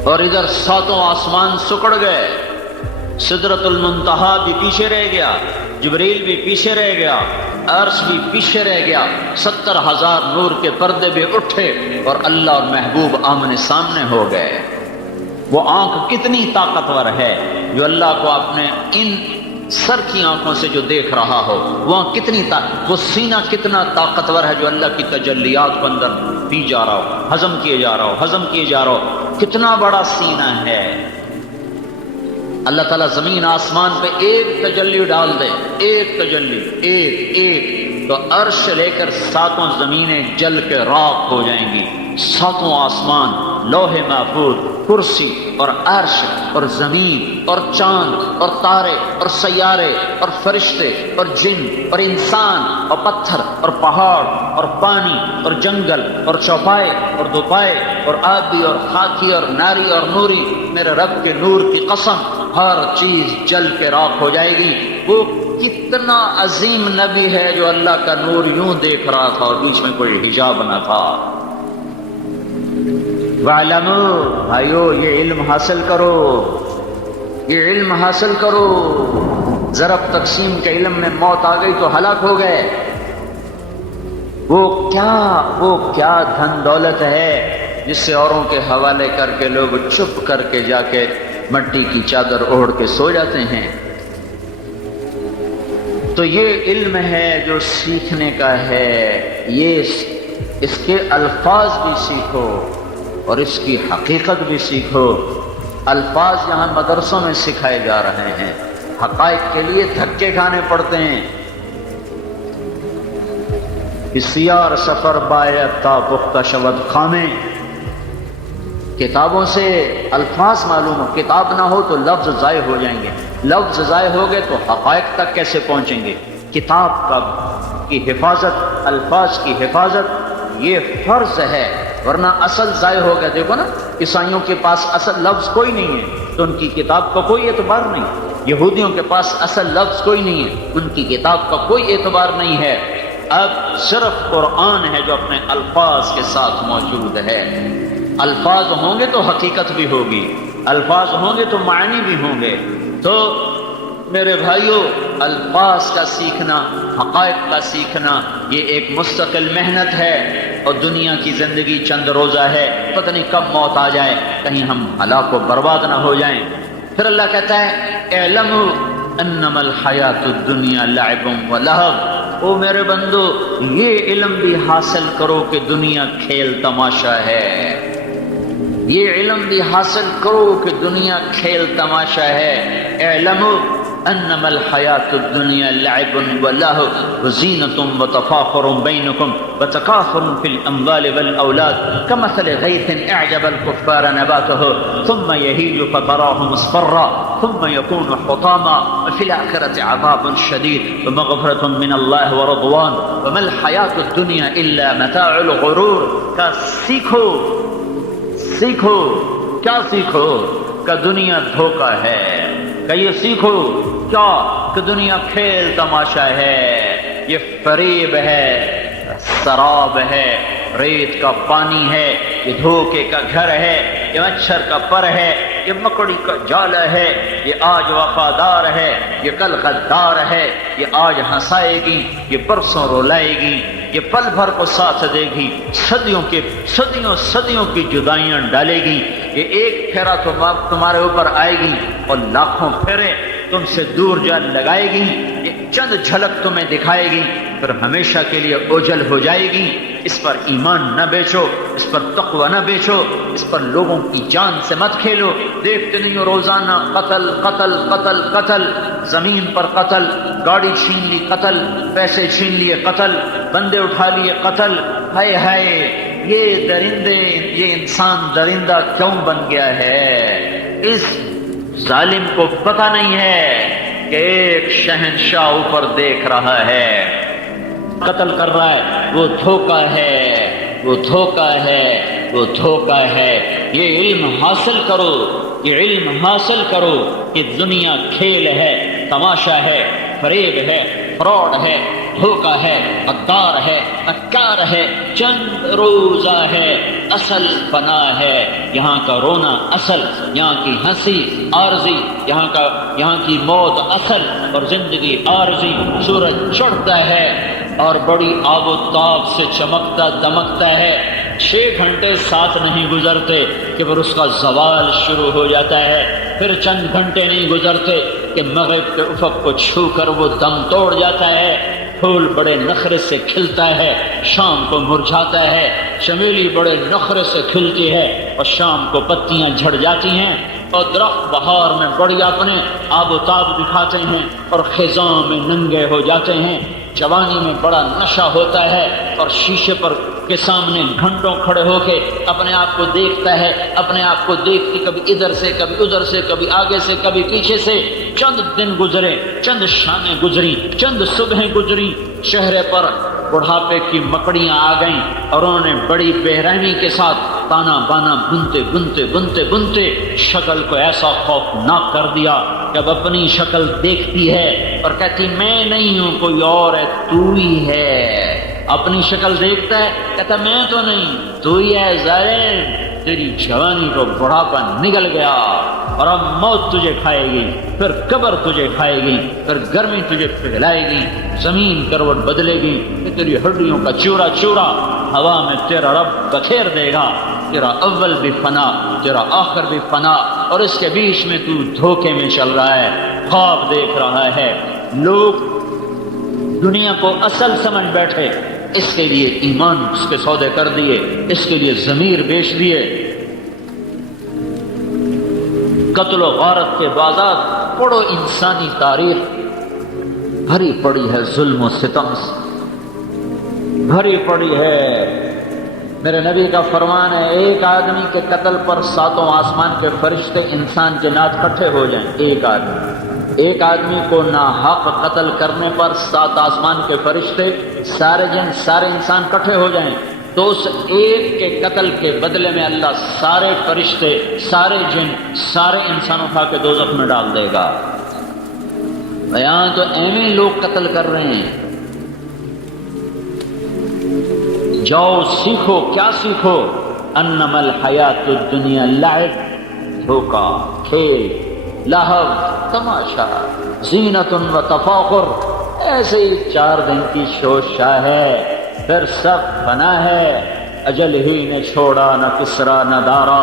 اور ادھر 7 آسمان سکڑ گئے، سدرۃ المنتہا بھی پیچھے رہ گیا، جبریل بھی پیچھے رہ گیا، عرش بھی پیچھے رہ گیا، 70,000 نور کے پردے بھی اٹھے، اور اللہ اور محبوب آمنے سامنے ہو گئے۔ وہ آنکھ کتنی طاقتور ہے جو اللہ کو اپنے ان سر کی آنکھوں سے جو دیکھ رہا ہو، وہاں کتنی وہ سینہ کتنا طاقتور ہے جو اللہ کی تجلیات کو اندر پی جا رہا ہو، ہضم کیے جا رہا ہو، ہضم کیے جا رہا ہو، کتنا بڑا سینہ ہے۔ اللہ تعالیٰ زمین آسمان پہ ایک تجلی ڈال دے، ایک تجلی، ایک تو عرش سے لے کر 7 زمینیں جل کے راکھ ہو جائیں گی، 7 آسمان، لوح محفوظ، کرسی اور عرش اور زمین اور چاند اور تارے اور سیارے اور فرشتے اور جن اور انسان اور پتھر اور پہاڑ اور پانی اور جنگل اور چوپائے اور دوپائے اور آبی اور خاکی اور ناری اور نوری، میرے رب کے نور کی قسم، ہر چیز جل کے راکھ ہو جائے گی۔ وہ کتنا عظیم نبی ہے جو اللہ کا نور یوں دیکھ رہا تھا اور بیچ میں کوئی حجاب نہ تھا۔ وَاعْلَمُوا، بھائیو یہ علم حاصل کرو، یہ علم حاصل کرو۔ ضرب تقسیم کے علم میں موت آ گئی تو ہلاک ہو گئے۔ وہ کیا دھن دولت ہے جس سے اوروں کے حوالے کر کے لوگ چپ کر کے جا کے مٹی کی چادر اوڑھ کے سو جاتے ہیں۔ تو یہ علم ہے جو سیکھنے کا ہے، یہ اس کے الفاظ بھی سیکھو اور اس کی حقیقت بھی سیکھو۔ الفاظ یہاں مدرسوں میں سکھائے جا رہے ہیں، حقائق کے لیے دھکے کھانے پڑتے ہیں۔ بسیار سفر باید تا پختہ شود خامے، کتابوں سے الفاظ معلوم ہو، کتاب نہ ہو تو لفظ ضائع ہو جائیں گے، لفظ ضائع ہو گئے تو حقائق تک کیسے پہنچیں گے؟ کتاب کی حفاظت، الفاظ کی حفاظت یہ فرض ہے، ورنہ اصل ضائع ہو گیا۔ دیکھو نا، عیسائیوں کے پاس اصل لفظ کوئی نہیں ہے تو ان کی کتاب کا کوئی اعتبار نہیں، یہودیوں کے پاس اصل لفظ کوئی نہیں ہے، ان کی کتاب کا کوئی اعتبار نہیں ہے۔ اب صرف قرآن ہے جو اپنے الفاظ کے ساتھ موجود ہے۔ الفاظ ہوں گے تو حقیقت بھی ہوگی، الفاظ ہوں گے تو معنی بھی ہوں گے۔ تو میرے بھائیوں، الفاظ کا سیکھنا، حقائق کا سیکھنا، یہ ایک مستقل محنت ہے، اور دنیا کی زندگی چند روزہ ہے، پتہ نہیں کب موت آ جائے، کہیں ہم ہلاک و برباد نہ ہو جائیں۔ پھر اللہ کہتا ہے اعلموا انما الحیات الدنیا لعب و لہو، او میرے بندو یہ علم بھی حاصل کرو کہ دنیا کھیل تماشا ہے، یہ علم بھی حاصل کرو کہ دنیا کھیل تماشا ہے۔ اعلموا انما الحیات الدنیا لعب و لہو وزینۃ و تفاخر بینکم وتکاثر فی الاموال والاولاد کمثل غیث اعجب الکفار نباتہ ثم یہیج فتراہ مصفرا ثم یکون حطاما وفی الآخرة عذاب شدید ومغفرۃ من اللہ ورضوان وما الحیات الدنیا الا متاع الغرور۔ کا سیکھو، سیکھو، کیا سیکھو؟ کہ دنیا دھوکہ ہے، کہ یہ سیکھو کیا کہ دنیا کھیل تماشا ہے، یہ فریب ہے، سراب ہے، ریت کا پانی ہے، یہ دھوکے کا گھر ہے، یہ مچھر کا پر ہے، یہ مکڑی کا جالا ہے، یہ آج وفادار ہے، یہ کل غدار ہے، یہ آج ہنسائے گی، یہ پرسوں رولائے گی، یہ پل بھر کو ساتھ دے گی، صدیوں کی جدائیاں ڈالے گی، یہ ایک پھیرا تمہارے اوپر آئے گی اور لاکھوں پھیرے تم سے دور جا لگائے گی، یہ چند جھلک تمہیں دکھائے گی، پھر ہمیشہ کے لیے اوجھل ہو جائے گی۔ اس پر ایمان نہ بیچو، اس پر تقوی نہ بیچو، اس پر لوگوں کی جان سے مت کھیلو۔ دیکھتے نہیں ہو روزانہ قتل قتل قتل قتل، زمین پر قتل، گاڑی چھین لی قتل، پیسے چھین لیے قتل، بندے اٹھا لیے قتل۔ ہائے ہائے، یہ درندے، یہ انسان درندہ کیوں بن گیا ہے؟ اس ظالم کو پتہ نہیں ہے کہ ایک شہنشاہ اوپر دیکھ رہا ہے، قتل کر رہا ہے، وہ دھوکہ ہے، وہ دھوکہ ہے، وہ دھوکہ ہے۔ یہ علم حاصل کرو، یہ علم حاصل کرو کہ دنیا کھیل ہے، تماشا ہے، فریب ہے، فراڈ ہے، دھوکہ ہے، غدار ہے، مکار ہے، چند روزہ ہے، اصل فنا ہے۔ یہاں کا رونا اصل، یہاں کی ہنسی عارضی، یہاں کی موت اصل اور زندگی عارضی۔ سورج چڑھتا ہے اور بڑی آب و تاب سے چمکتا دمکتا ہے، 6 گھنٹے ساتھ نہیں گزرتے کہ پھر اس کا زوال شروع ہو جاتا ہے، پھر چند گھنٹے نہیں گزرتے کہ مغرب کے افق کو چھو کر وہ دم توڑ جاتا ہے۔ پھول بڑے نخرے سے کھلتا ہے، شام کو مرجھاتا ہے، چمیلی بڑے نخرے سے کھلتی ہے اور شام کو پتیاں جھڑ جاتی ہیں، اور درخت بہار میں بڑی اپنے آب و تاب دکھاتے ہیں اور خزاں میں ننگے ہو جاتے ہیں۔ جوانی میں بڑا نشہ ہوتا ہے اور شیشے پر کے سامنے گھنٹوں کھڑے ہو کے اپنے آپ کو دیکھتا ہے، اپنے آپ کو دیکھ کے کبھی ادھر سے کبھی ادھر سے، کبھی آگے سے کبھی پیچھے سے۔ چند دن گزرے، چند شامیں گزری، چند صبحیں گزری، چہرے پر بڑھاپے کی مکڑیاں آ گئیں اور انہوں نے بڑی بے رحمی کے ساتھ تانا بانا بنتے شکل کو ایسا خوفناک کر دیا کہ اب اپنی شکل دیکھتی ہے اور کہتی میں نہیں ہوں، کوئی اور ہے، تو ہی ہے۔ اپنی شکل دیکھتا ہے، کہتا میں تو نہیں، تو ہی ہے ظاہر، تیری جوانی کو بڑھاپا نگل گیا اور اب موت تجھے کھائے گی، پھر قبر تجھے کھائے گی، پھر گرمی تجھے پگھلائے گی، زمین کروٹ بدلے گی، کہ تیری ہڈیوں کا چورا چورا ہوا میں تیرا رب بکھیر دے گا۔ تیرا اول بھی فنا، تیرا آخر بھی فنا، اور اس کے بیچ میں تو دھوکے میں چل رہا ہے، خواب دیکھ رہا ہے۔ لوگ دنیا کو اصل سمجھ بیٹھے، اس کے لیے ایمان اس کے سودے کر دیے، اس کے لیے ضمیر بیچ دیے۔ قتل و غارت کے بازار پڑھو، انسانی تاریخ بھری پڑی ہے ظلم و ستم سے، بھری پڑی ہے۔ میرے نبی کا فرمان ہے، ایک آدمی کے قتل پر 7 آسمان کے فرشتے انسان کے ناچ کٹھے ہو جائیں۔ ایک آدمی کو ناحق قتل کرنے پر 7 آسمان کے فرشتے، سارے جن سارے انسان کٹھے ہو جائیں تو اس ایک کے قتل کے بدلے میں اللہ سارے فرشتے، سارے جن، سارے انسان اٹھا کے دوزخ میں ڈال دے گا۔ یہاں تو ایویں لوگ قتل کر رہے ہیں۔ جاؤ سیکھو، کیا سیکھو؟ انما الحیات الدنیا لعب، دھوکا، کھیل، لہو، تماشا، زینت و تفاخر، ایسے ہی 4 دن کی شوشہ ہے، پھر سب فنا ہے۔ اجل ہی نے چھوڑا نہ کسرا نہ دارا،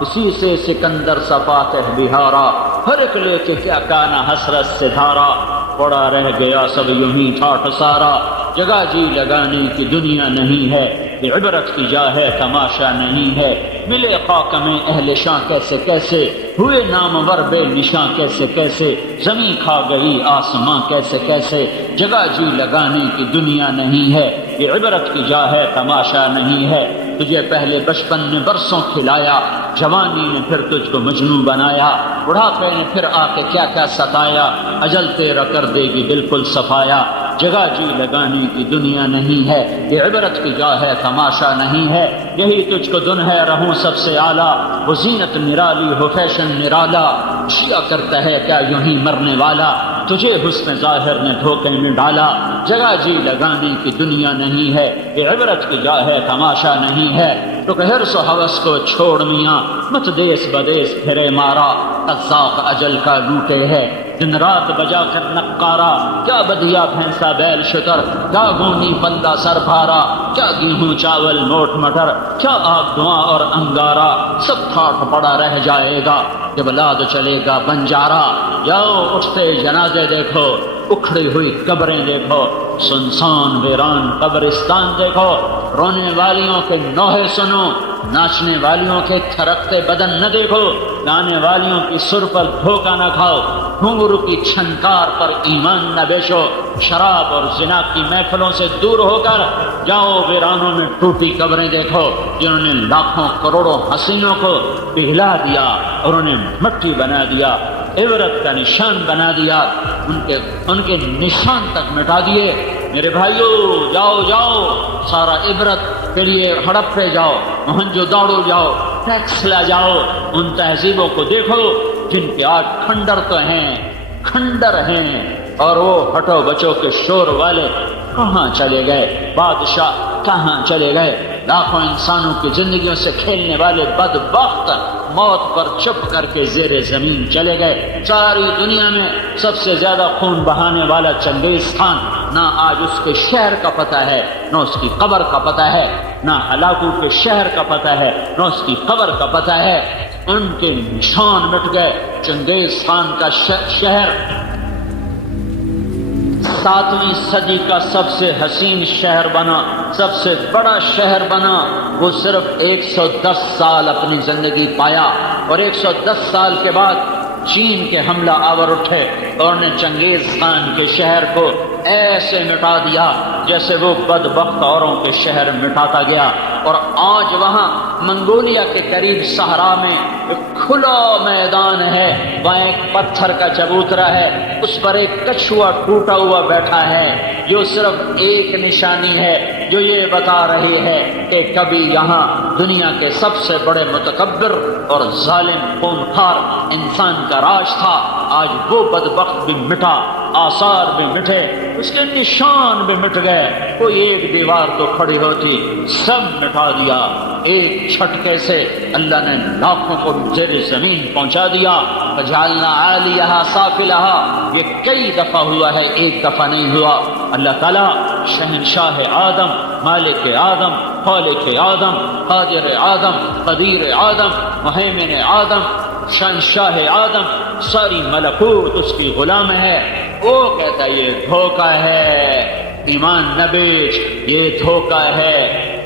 اسی سے سکندر فاتح بہارا، ہر ایک لے کے کیا کانا حسرت سے دھارا، پڑا رہ گیا سب یوں ہی ٹھاٹھ سارا۔ جگہ جی لگانے کی دنیا نہیں ہے، یہ عبرت کی جا ہے، تماشا نہیں ہے۔ ملے خاک میں اہل شاں کیسے کیسے، ہوئے نامور بے نشاں کیسے کیسے، زمین کھا گئی آسماں کیسے کیسے۔ جگہ جی لگانے کی دنیا نہیں ہے، یہ عبرت کی جا ہے، تماشا نہیں ہے۔ تجھے پہلے بچپن نے برسوں کھلایا، جوانی نے پھر تجھ کو مجنون بنایا، بڑھاپے نے پھر آ کے کیا کیا ستایا، اجل تیرا کر دے گی بالکل صفایا۔ جگہ جی لگانے کی دنیا نہیں ہے، یہ عبرت کی جا ہے، تماشا نہیں ہے۔ یہی تجھ کو دن ہے رہوں سب سے اعلیٰ، وہ زینت نرالی ہو فیشن نرالا، شیا کرتا ہے کیا یوں ہی مرنے والا، تجھے حسن ظاہر نے دھوکے میں ڈالا۔ جگہ جی لگانے کی دنیا نہیں ہے، یہ عبرت کی جا ہے، تماشا نہیں ہے۔ تو کہ حرص و ہوس کو چھوڑ میاں، مت دیس بدیس پھرے مارا، قذاق اجل کا لوٹے ہے، دن رات بجا کر نقارا، کیا بدیا بھینسا بیل شتر، کیا گونی بندہ سر بھارا، کیا گیہوں چاول موٹ مٹر، کیا آگ دھواں اور انگارا، سب کھاٹ پڑا رہ جائے گا جب لاد چلے گا بنجارا۔ جاؤ اٹھتے جنازے دیکھو، اکھڑی ہوئی قبریں دیکھو، سنسان ویران قبرستان دیکھو، رونے والیوں کے نوحے سنو، ناچنے والیوں کے تھرکتے بدن نہ دیکھو، گانے والیوں کی سر پر دھوکہ نہ کھاؤ، گھنگرو کی چھنکار پر ایمان نہ بیچو، شراب اور زنا کی محفلوں سے دور ہو کر جاؤ ویرانوں میں ٹوٹی قبریں دیکھو، جنہوں نے لاکھوں کروڑوں حسینوں کو پگھلا دیا اور انہیں مٹی بنا دیا، عبرت کا نشان بنا دیا، ان کے نشان تک مٹا دیے۔ میرے بھائیوں جاؤ جاؤ، سارا عبرت کے لیے ہڑپے جاؤ، موہنجو داڑو جاؤ، ٹیکس لا جاؤ، ان تہذیبوں کو دیکھو جن کے آج کھنڈر تو ہیں، کھنڈر ہیں، اور وہ ہٹو بچو کے شور والے کہاں چلے گئے، بادشاہ کہاں چلے گئے، لاکھوں انسانوں کی زندگیوں سے کھیلنے والے بدبخت موت پر چپ کر کے زیر زمین چلے گئے۔ ساری دنیا میں سب سے زیادہ خون بہانے والا چنگیز خان، نہ آج اس کے شہر کا پتہ ہے، نہ اس کی قبر کا پتہ ہے، نہ ہلاکو کے شہر کا پتہ ہے، نہ اس کی قبر کا پتہ ہے۔ ان کے نشان مٹ گئے۔ چنگیز خان کا شہر 7ویں صدی کا سب سے حسین شہر بنا، سب سے بڑا شہر بنا۔ وہ صرف 110 سال اپنی زندگی پایا، اور 110 سال کے بعد چین کے حملہ آور اٹھے اور نے چنگیز خان کے شہر کو ایسے مٹا دیا جیسے وہ بدبخت اوروں کے شہر مٹاتا گیا۔ اور آج وہاں منگولیا کے قریب صحرا میں ایک کھلا میدان ہے، وہاں ایک پتھر کا چبوترا ہے، اس پر ایک کچھوا ٹوٹا ہوا بیٹھا ہے، جو صرف ایک نشانی ہے جو یہ بتا رہی ہے کہ کبھی یہاں دنیا کے سب سے بڑے متکبر اور ظالم خونخوار انسان کا راج تھا۔ آج وہ بدبخت بھی مٹا، آثار بھی مٹے، اس کے نشان بھی مٹ گئے۔ کوئی ایک دیوار تو کھڑی ہوتی، سب مٹا دیا۔ ایک چھٹکے سے اللہ نے لاکھوں کو زیر زمین پہنچا دیا۔ فجعلنا عالیہا سافلہا، یہ کئی دفعہ ہوا ہے، ایک دفعہ نہیں ہوا۔ اللہ تعالیٰ شہنشاہ آدم، مالک آدم، خالق آدم، قادر آدم، قدیر آدم، مہیمن آدم، شہنشاہ آدم، ساری ملکوت اس کی غلام ہے۔ وہ کہتا ہے یہ دھوکہ ہے، ایمان نہ بیچ، یہ دھوکہ ہے،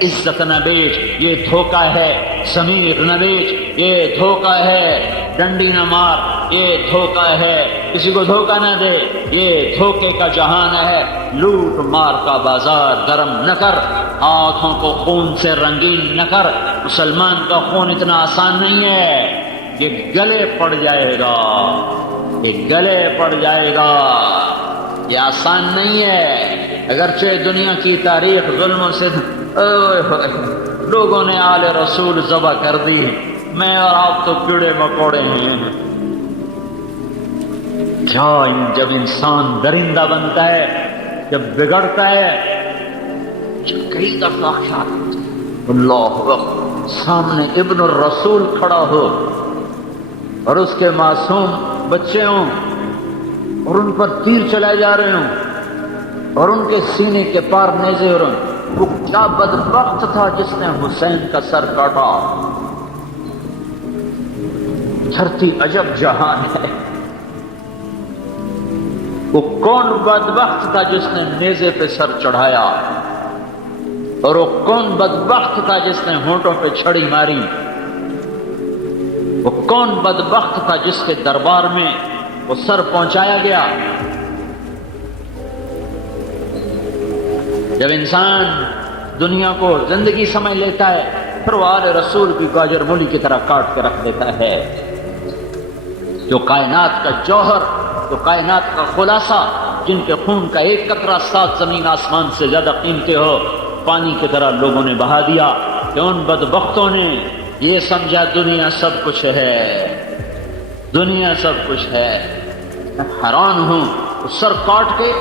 عزت نہ بیچ، یہ دھوکہ ہے، ضمیر نہ بیچ، یہ دھوکہ ہے، ڈنڈی نہ مار، یہ دھوکہ ہے، کسی کو دھوکہ نہ دے، یہ دھوکے کا جہان ہے۔ لوٹ مار کا بازار گرم نہ کر، ہاتھوں کو خون سے رنگین نہ کر۔ مسلمان کا خون اتنا آسان نہیں ہے، یہ گلے پڑ جائے گا، یہ گلے پڑ جائے گا، یہ آسان نہیں ہے۔ اگرچہ دنیا کی تاریخ ظلموں سے لوگوں نے آل رسول ذبح کر دی، میں اور آپ تو کیڑے مکوڑے ہیں۔ کیا جب انسان درندہ بنتا ہے، جب بگڑتا ہے، جب کئی دفعہ اللہ سامنے ابن الرسول کھڑا ہو اور اس کے معصوم بچے ہوں اور ان پر تیر چلائے جا رہے ہوں اور ان کے سینے کے پار نیزے ہو رہے ہوں، وہ کیا بدبخت تھا جس نے حسین کا سر کاٹا۔ دھرتی عجب جہان ہے، وہ کون بدبخت تھا جس نے نیزے پہ سر چڑھایا، اور وہ کون بدبخت تھا جس نے ہونٹوں پہ چھڑی ماری، وہ کون بدبخت تھا جس کے دربار میں وہ سر پہنچایا گیا۔ جب انسان دنیا کو زندگی سمجھ لیتا ہے، پھر وہ آل رسول کی گاجر مولی کی طرح کاٹ کے رکھ دیتا ہے۔ جو کائنات کا جوہر، جو کائنات کا خلاصہ، جن کے خون کا ایک قطرہ 7 زمین آسمان سے زیادہ قیمتی ہو، پانی کی طرح لوگوں نے بہا دیا کہ ان بدبختوں نے یہ سمجھا دنیا سب کچھ ہے، دنیا سب کچھ ہے۔ میں حیران ہوں، سر کاٹ کے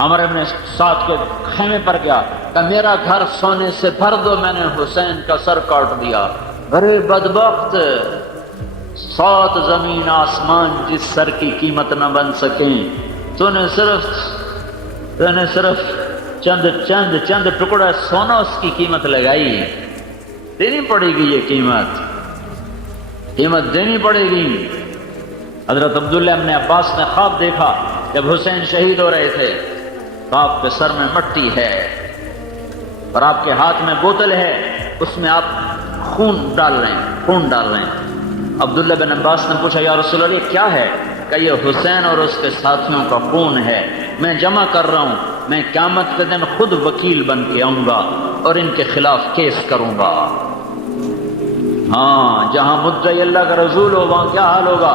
عمر ابن سعد کے خیمے پر گیا کہ میرا گھر سونے سے بھر دو، میں نے حسین کا سر کاٹ دیا۔ ارے بدبخت، 7 زمین آسمان جس سر کی قیمت نہ بن سکیں، تو نے صرف چند ٹکڑا سونا اس کی قیمت لگائی۔ دینی پڑے گی، یہ قیمت دینی پڑے گی۔ حضرت عبداللہ ابن عباس نے خواب دیکھا، جب حسین شہید ہو رہے تھے تو آپ کے سر میں مٹی ہے اور آپ کے ہاتھ میں بوتل ہے، اس میں آپ خون ڈال رہے ہیں۔ عبداللہ بن عباس نے پوچھا، یا رسول اللہ کیا ہے؟ کہ یہ حسین اور اس کے ساتھیوں کا خون ہے، میں جمع کر رہا ہوں، میں قیامت کے دن خود وکیل بن کے آؤں گا اور ان کے خلاف کیس کروں گا۔ ہاں، جہاں مدعی اللہ کا رسول ہو وہاں کیا حال ہوگا؟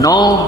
9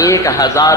1000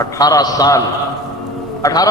18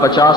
50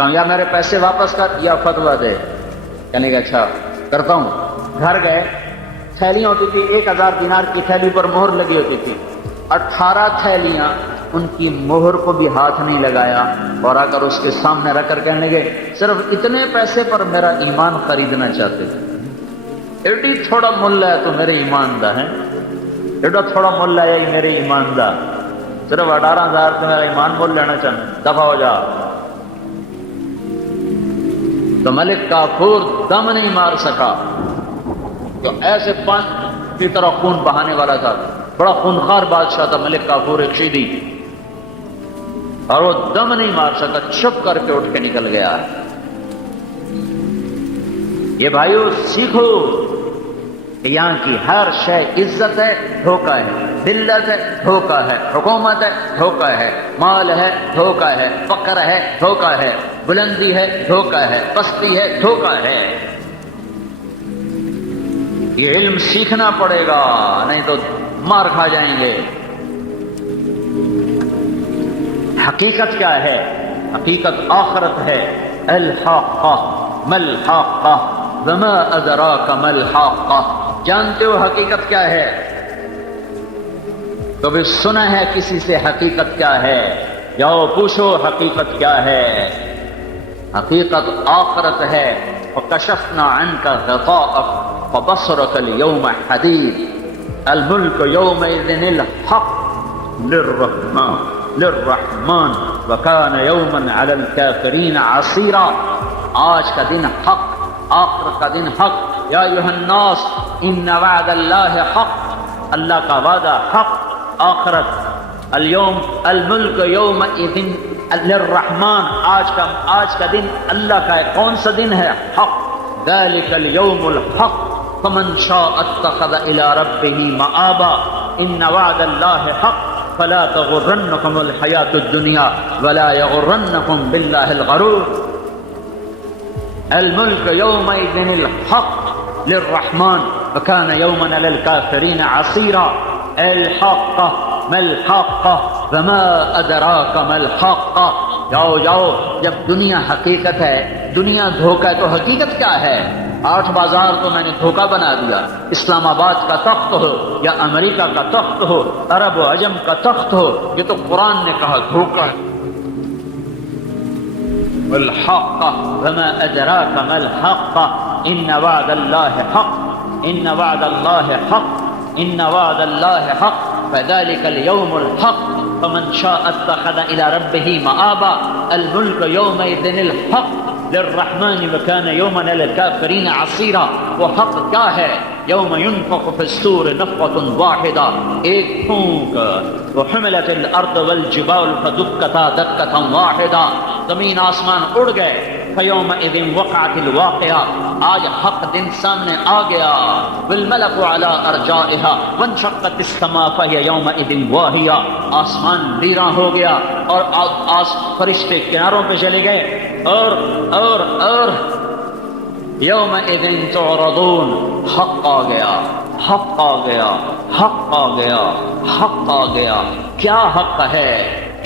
کہا یا میرے پیسے واپس کر یا فتویٰ دے. کہنے کا اچھا کرتا ہوں. گھر گئے, تھیلیاں ہوتی تھی 1000 دینار کی تھیلی پر مہر لگی ہوتی تھی. 18 تھیلیاں, ان کی مہر کو بھی ہاتھ نہیں لگایا, اور آ کر اس کے سامنے رکھ کر کہنے لگے صرف اتنے پیسے پر میرا ایمان خریدنا چاہتے تھے. ایڈی تھوڑا مل ہے تو میرے ایمان دا ہے, ایڈا تھوڑا مل ہے میرے ایمان دا, صرف 18,000 تو میرا ایمان مول لینا چاہتے, دفع ہو جا. تو ملک کافور دم نہیں مار سکا, تو ایسے پان کی طرح خون بہانے والا تھا, بڑا خونخوار بادشاہ تھا ملک کافور رشیدی, اور وہ دم نہیں مار سکا, چھپ کر کے اٹھ کے نکل گیا. یہ بھائیو سیکھو کہ یہاں کی ہر شے عزت ہے, دھوکہ ہے, ذلت ہے, دھوکہ ہے, حکومت ہے, دھوکہ ہے, مال ہے, دھوکہ ہے, فقر ہے, دھوکہ ہے, بلندی ہے, دھوکہ ہے, پستی ہے, دھوکہ ہے. یہ علم سیکھنا پڑے گا, نہیں تو مار کھا جائیں گے. حقیقت کیا ہے؟ حقیقت آخرت ہے. الحاقہ ملحاقہ وما ادراک ملحاقہ. جانتے ہو حقیقت کیا ہے؟ کبھی سنا ہے کسی سے حقیقت کیا ہے؟ جاؤ پوچھو حقیقت کیا ہے. حقیقت آخرت ہے. وکشفنا عنک غطاءک فبصرک اليوم حدید. الملک یومئذ الحق للرحمن وکان یوما علی الکافرین عسیرا. آج کا دن حق, آخرت کا دن حق. یا ایھا الناس ان وعد اللہ حق. اللہ کا وعدہ حق, آخرت. اليوم الملک یومئذ للرحمن. آج کا دن اللہ کا ہے. کون سا دن ہے؟ حق. ذلک اليوم الحق فمن شاء اتخذ الى ربه مآبا. ان وعد اللہ حق فلا تغرنکم الحیاة الدنیا ولا یغرنکم باللہ الغرور. الملک یومئذ الحق للرحمن وکان یوما علی الکافرین عسیرا. الحق ما الحق وما ادراک ما الحق. جاؤ جاؤ, جب دنیا حقیقت ہے, دنیا دھوکہ ہے, تو حقیقت کیا ہے؟ 8 بازار تو میں نے دھوکہ بنا دیا. اسلام آباد کا تخت ہو یا امریکہ کا تخت ہو, عرب و عجم کا تخت ہو, یہ تو قرآن نے کہا دھوکہ ہے. والحق وما ادراک ما الحق ان وعد اللہ حق. ان وعد اللہ حق. ان وعد اللہ حق فذلك اليوم الحق فمن شاء اتخذ الى ربه مآبا. الملك يومئذ الحق للرحمن وكان يوما للكافرين عسيرا. وہ حق کیا ہے؟ یوم ينفخ في الصور نفخة واحدة, ایک پھونک. وحملت الارض والجبال فدكتا دكة واحدة. زمین آسمان اڑ گئے. فیومئذ وقعت الواقعہ. آج حق دن سامنے آ گیا. والملک علی ارجائها وانشقت السماء فهي يومئذ واہیہ. آسمان ویراں ہو گیا اور فرشتے کناروں پہ چلے گئے. اور یومئذ تعرضون. حق آ گیا, حق آ گیا, حق آ گیا, حق آ گیا. کیا حق ہے؟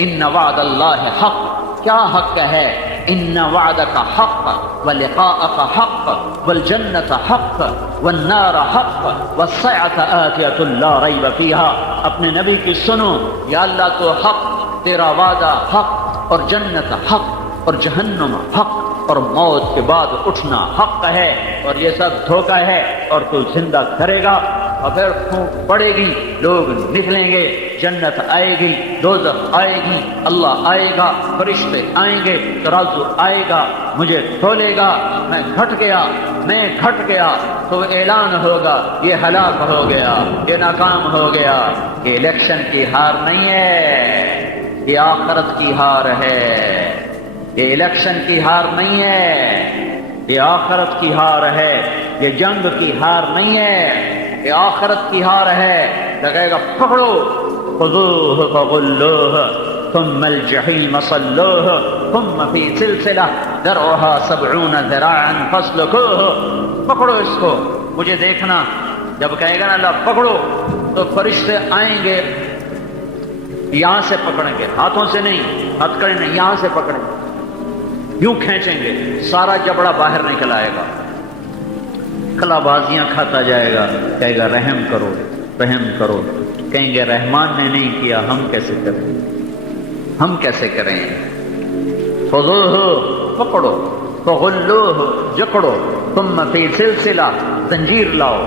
ان وعد اللہ حق. کیا حق ہے؟ ان وعدک حق ولقاءک حق والجنت حق والنار حق والسعة آتیۃ لا ریب فیہا. اپنے نبی کی سنو, یا اللہ تو حق, تیرا وعدہ حق, اور جنت حق, اور جہنم حق, اور موت کے بعد اٹھنا حق ہے, اور یہ سب دھوکہ ہے, اور تو زندہ کرے گا. اور پھر پھونک پڑے گی, لوگ نکلیں گے, جنت آئے گی, دوزخ آئے گی, اللہ آئے گا, فرشتے آئیں گے, ترازو آئے گا, مجھے تولے گا. میں گھٹ گیا تو اعلان ہوگا یہ ہلاک ہو گیا, یہ ناکام ہو گیا. یہ الیکشن کی ہار نہیں ہے, یہ آخرت کی ہار ہے. یہ الیکشن کی ہار نہیں ہے, یہ آخرت کی ہار ہے. یہ جنگ کی ہار نہیں ہے, یہ آخرت کی ہار ہے. لگے گا پکڑو, خذوہ فغلوہ ثم الجحیم صلوہ ثم فی سلسلہ ذرعها 70 ذراعا فاسلکوہ. پکڑو اس کو, مجھے دیکھنا. جب کہے گا نا اللہ پکڑو, تو فرشتے آئیں گے, یہاں سے پکڑیں گے, ہاتھوں سے نہیں, ہتھ کریں نہیں, یہاں سے پکڑیں گے. یوں کھینچیں گے سارا جبڑا باہر نکل آئے گا، کھلا بازیاں کھاتا جائے گا، کہے گا رحم کرو رحم کرو، کہیں گے رحمان نے نہیں کیا، ہم کیسے کریں، ہم کیسے کریں؟ خذوہ پکڑو، فغلوہ جکڑو، ثم فی سلسلہ زنجیر لاؤ،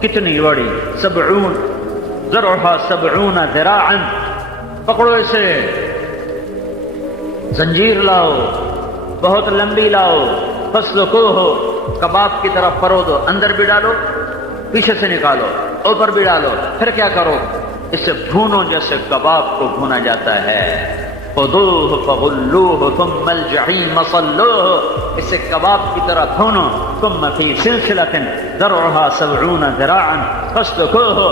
کتنی بڑی، 70 ذرعھا 70 ذراعا، پکڑو اسے، زنجیر لاؤ بہت لمبی لاؤ، فسلکوہ کباب کی طرح پرو دو، اندر بھی ڈالو پیچھے سے نکالو اوپر بھی ڈالو، پھر کیا کرو، اسے بھونو جیسے کباب کو بھونا جاتا ہے، خذوہ فغلوہ ثم الجحیم صلوہ، اسے کباب کی طرح بھونو، ثم فی سلسلۃ ذرعھا 70 ذراعا فاسلکوہ،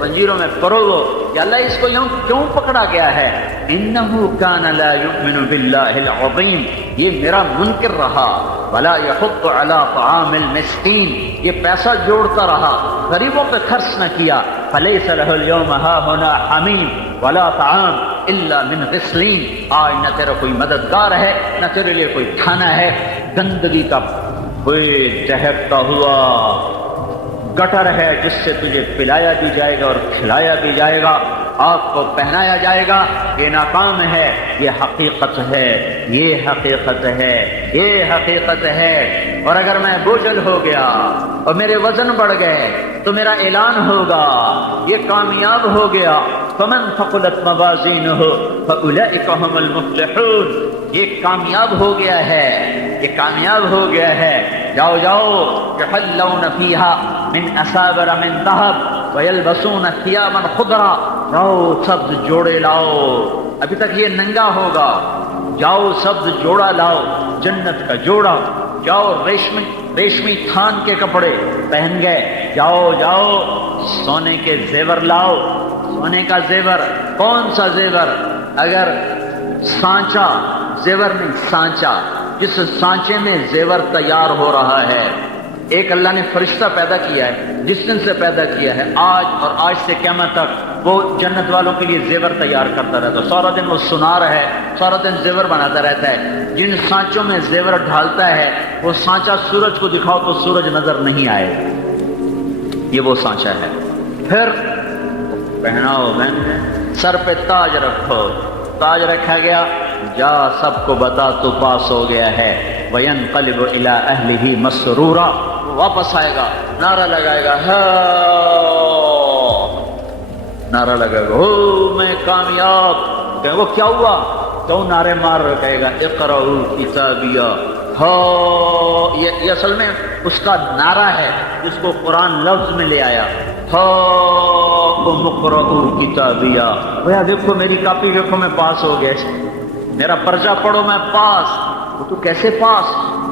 زنجیروں میں پرو دو۔ کہ اللہ اس کو یوں کیوں پکڑا گیا ہے؟ انہ کان لا یؤمن باللہ العظیم، یہ میرا منکر رہا، ولا یحض علی طعام المسکین، یہ پیسہ جوڑتا رہا، غریبوں پہ خرچ نہ کیا، فلیس لہ اليوم ہاہنا حمیم ولا طعام الا من غسلین، آج نہ تیرا کوئی مددگار ہے نہ تیرے لیے کوئی کھانا ہے، گندگی کا کوئی دہکتا ہوا گٹر ہے جس سے تجھے پلایا بھی جائے گا اور کھلایا بھی جائے گا، آپ کو پہنایا جائے گا، یہ ناکام ہے، یہ حقیقت ہے، یہ حقیقت ہے، یہ حقیقت ہے۔ اور اگر میں بوجھل ہو گیا اور میرے وزن بڑھ گئے تو میرا اعلان ہوگا یہ کامیاب ہو گیا، فمن ثقلت موازینہ فاولئک هم المفلحون، یہ کامیاب ہو گیا ہے، یہ کامیاب ہو گیا ہے۔ جاؤ جاؤ، یحلون فیہا من اساور من ذہب ویلبسون ثیابا خضرا، جاؤ سبز جوڑے لاؤ، ابھی تک یہ ننگا ہوگا، جاؤ سبز جوڑا لاؤ، جنت کا جوڑا، جاؤ ریشمی تھان کے کپڑے پہن گئے، جاؤ جاؤ سونے کے زیور لاؤ، سونے کا زیور، کون سا زیور؟ اگر سانچا، زیور نہیں سانچا، جس سانچے میں زیور تیار ہو رہا ہے، ایک اللہ نے فرشتہ پیدا کیا ہے، جس دن سے پیدا کیا ہے آج اور آج سے قیامت تک وہ جنت والوں کے لیے زیور تیار کرتا رہتا ہے، سارا دن وہ سنار ہے، سارا دن زیور بناتا رہتا ہے، جن سانچوں میں زیور ڈھالتا ہے وہ سانچا سورج کو دکھاؤ تو سورج نظر نہیں آئے، یہ وہ سانچا ہے۔ پھر پہناؤ بہن، سر پہ تاج رکھو، تاج رکھا گیا، جا سب کو بتا تو پاس ہو گیا ہے، وَيَنْقَلِبُ إِلَىٰ أَهْلِهِ مَسْرُورًا، واپس آئے گا، نعرہ لگائے گا، نعرہ لگائے گا، میں کامیاب، کہیں وہ کیا ہوا؟ تو نعرے مار رہا، کہے گا اقرؤوا کتابیہ، یہ اصل میں اس کا نعرہ ہے جس کو قرآن لفظ میں لے آیا، اقرؤوا کتابیہ، بھیا دیکھو میری کاپی دیکھو میں پاس ہو گیا، میرا پرچہ پڑھو میں پاس، وہ تو کیسے پاس؟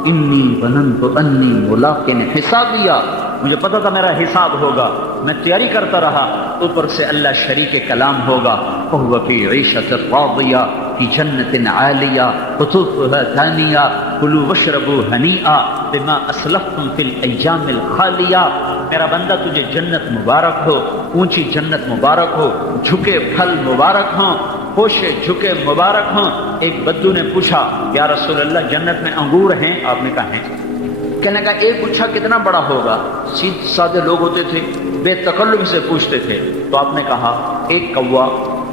انی ظننت انی ملاق حسابیہ، مجھے پتا تھا میرا حساب ہوگا، میں تیاری کرتا رہا، اوپر سے اللہ شریک کلام ہوگا، فہو فی عیشۃ راضیہ فی جنت عالیہ قطوفہا دانیہ کلوا واشربوا ہنیئا بما اسلفتم فی الایام الخالیہ، میرا بندہ تجھے جنت مبارک ہو، اونچی جنت مبارک ہو، جھکے پھل مبارک ہوں، خوشے جھکے مبارک ہوں۔ ایک بدو نے پوچھا یا رسول اللہ جنت میں انگور ہیں؟ آپ نے کہا ہیں۔ کہنے کا ایک گچھا کتنا بڑا ہوگا؟ سیدھے سادے لوگ ہوتے تھے، بے تکلف سے پوچھتے تھے، تو آپ نے کہا ایک کوا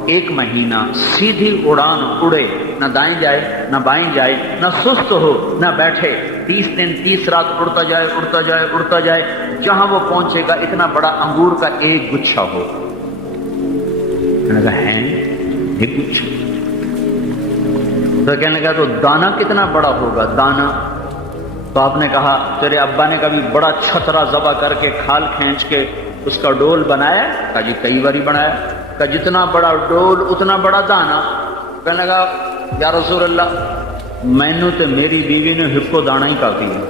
1 مہینہ سیدھی اڑان اڑے، نہ دائیں جائے نہ بائیں جائے، نہ سست ہو نہ بیٹھے، 30 دن 30 رات اڑتا جائے اڑتا جائے اڑتا جائے، جہاں وہ پہنچے گا اتنا بڑا انگور کا ایک گچھا ہو۔ کہنے کا ہے ایک گچھا، تو کہنے کا تو دانا کتنا بڑا ہوگا دانا؟ تو آپ نے کہا تیرے ابا نے کبھی بڑا چھترا ذبح کر کے کھال کھینچ کے اس کا ڈول بنایا؟ کہا جی کئی باری بنایا۔ کہا جتنا بڑا ڈول اتنا بڑا دانا؟ کہنے لگا یا رسول اللہ مینو تو میری بیوی نے ہکو دانا ہی کافی ہے۔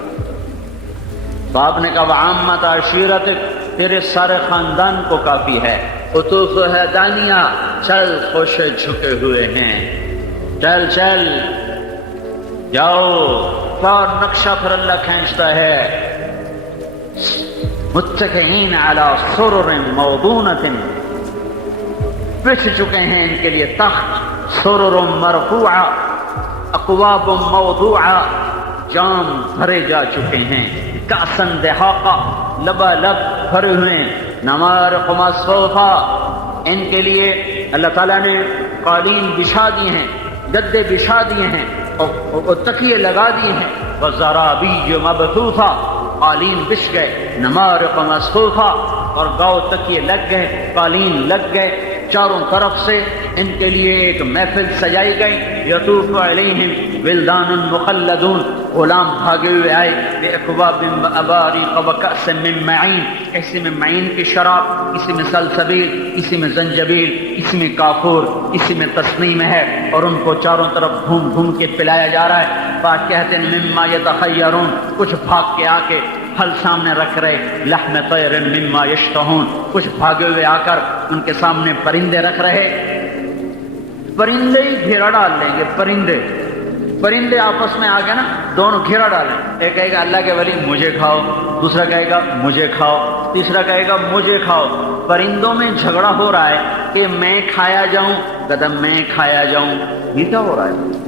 تو آپ نے کہا وعامت عشیرت، تیرے سارے خاندان کو کافی ہے۔ قطوف ہے دانیہ، چل خوشے جھکے ہوئے ہیں، چل چل جاؤ۔ اور نقشہ پھر اللہ کھینچتا ہے، متکئین علی سرر موضونۃ، بچھ چکے ہیں ان کے لیے تخت، سرر مرفوعہ، اقواب موضوعہ، جام بھرے جا چکے ہیں، کاسن دہاقہ، لبالب بھرے ہوئے ہیں، نمارق مصفوفہ، ان کے لیے اللہ تعالیٰ نے قالین بچھا دیے ہیں، گدے بچھا دیے ہیں اور تکیے لگا دیے ہیں، وزرابی مبثوثہ، قالین بچھ گئے، نمارق مصفوفہ، اور گاؤ تکیے لگ گئے، قالین لگ گئے، چاروں طرف سے ان کے لیے ایک محفل سجائی گئی، یطوف علیہم ولدان مخلدون، غلام بھاگے ہوئے آئے، بأکواب وابارق وکأس من معین، کسی میں معین کی شراب، کسی میں سلسبیل، کسی میں زنجبیل، کسی میں کافور، کسی میں تسنیم ہے، اور ان کو چاروں طرف گھوم گھوم کے پلایا جا رہا ہے۔ فاکہۃ مما یتخیرون، کچھ بھاگ کے آ کے پھل سامنے رکھ رہے، لحم طیر مما یشتہون، کچھ بھاگے ہوئے آ کر ان کے سامنے پرندے رکھ رہے، پرندے ہی گھیرا ڈال لیں گے، پرندے آپس میں آ گئے نا، دونوں گھیرا ڈالیں، ایک کہے گا اللہ کے ولی مجھے کھاؤ، دوسرا کہے گا مجھے کھاؤ، تیسرا کہے گا مجھے کھاؤ، پرندوں میں جھگڑا ہو رہا ہے کہ میں کھایا جاؤں، کہتا میں کھایا جاؤں، یہ کیا ہو رہا ہے؟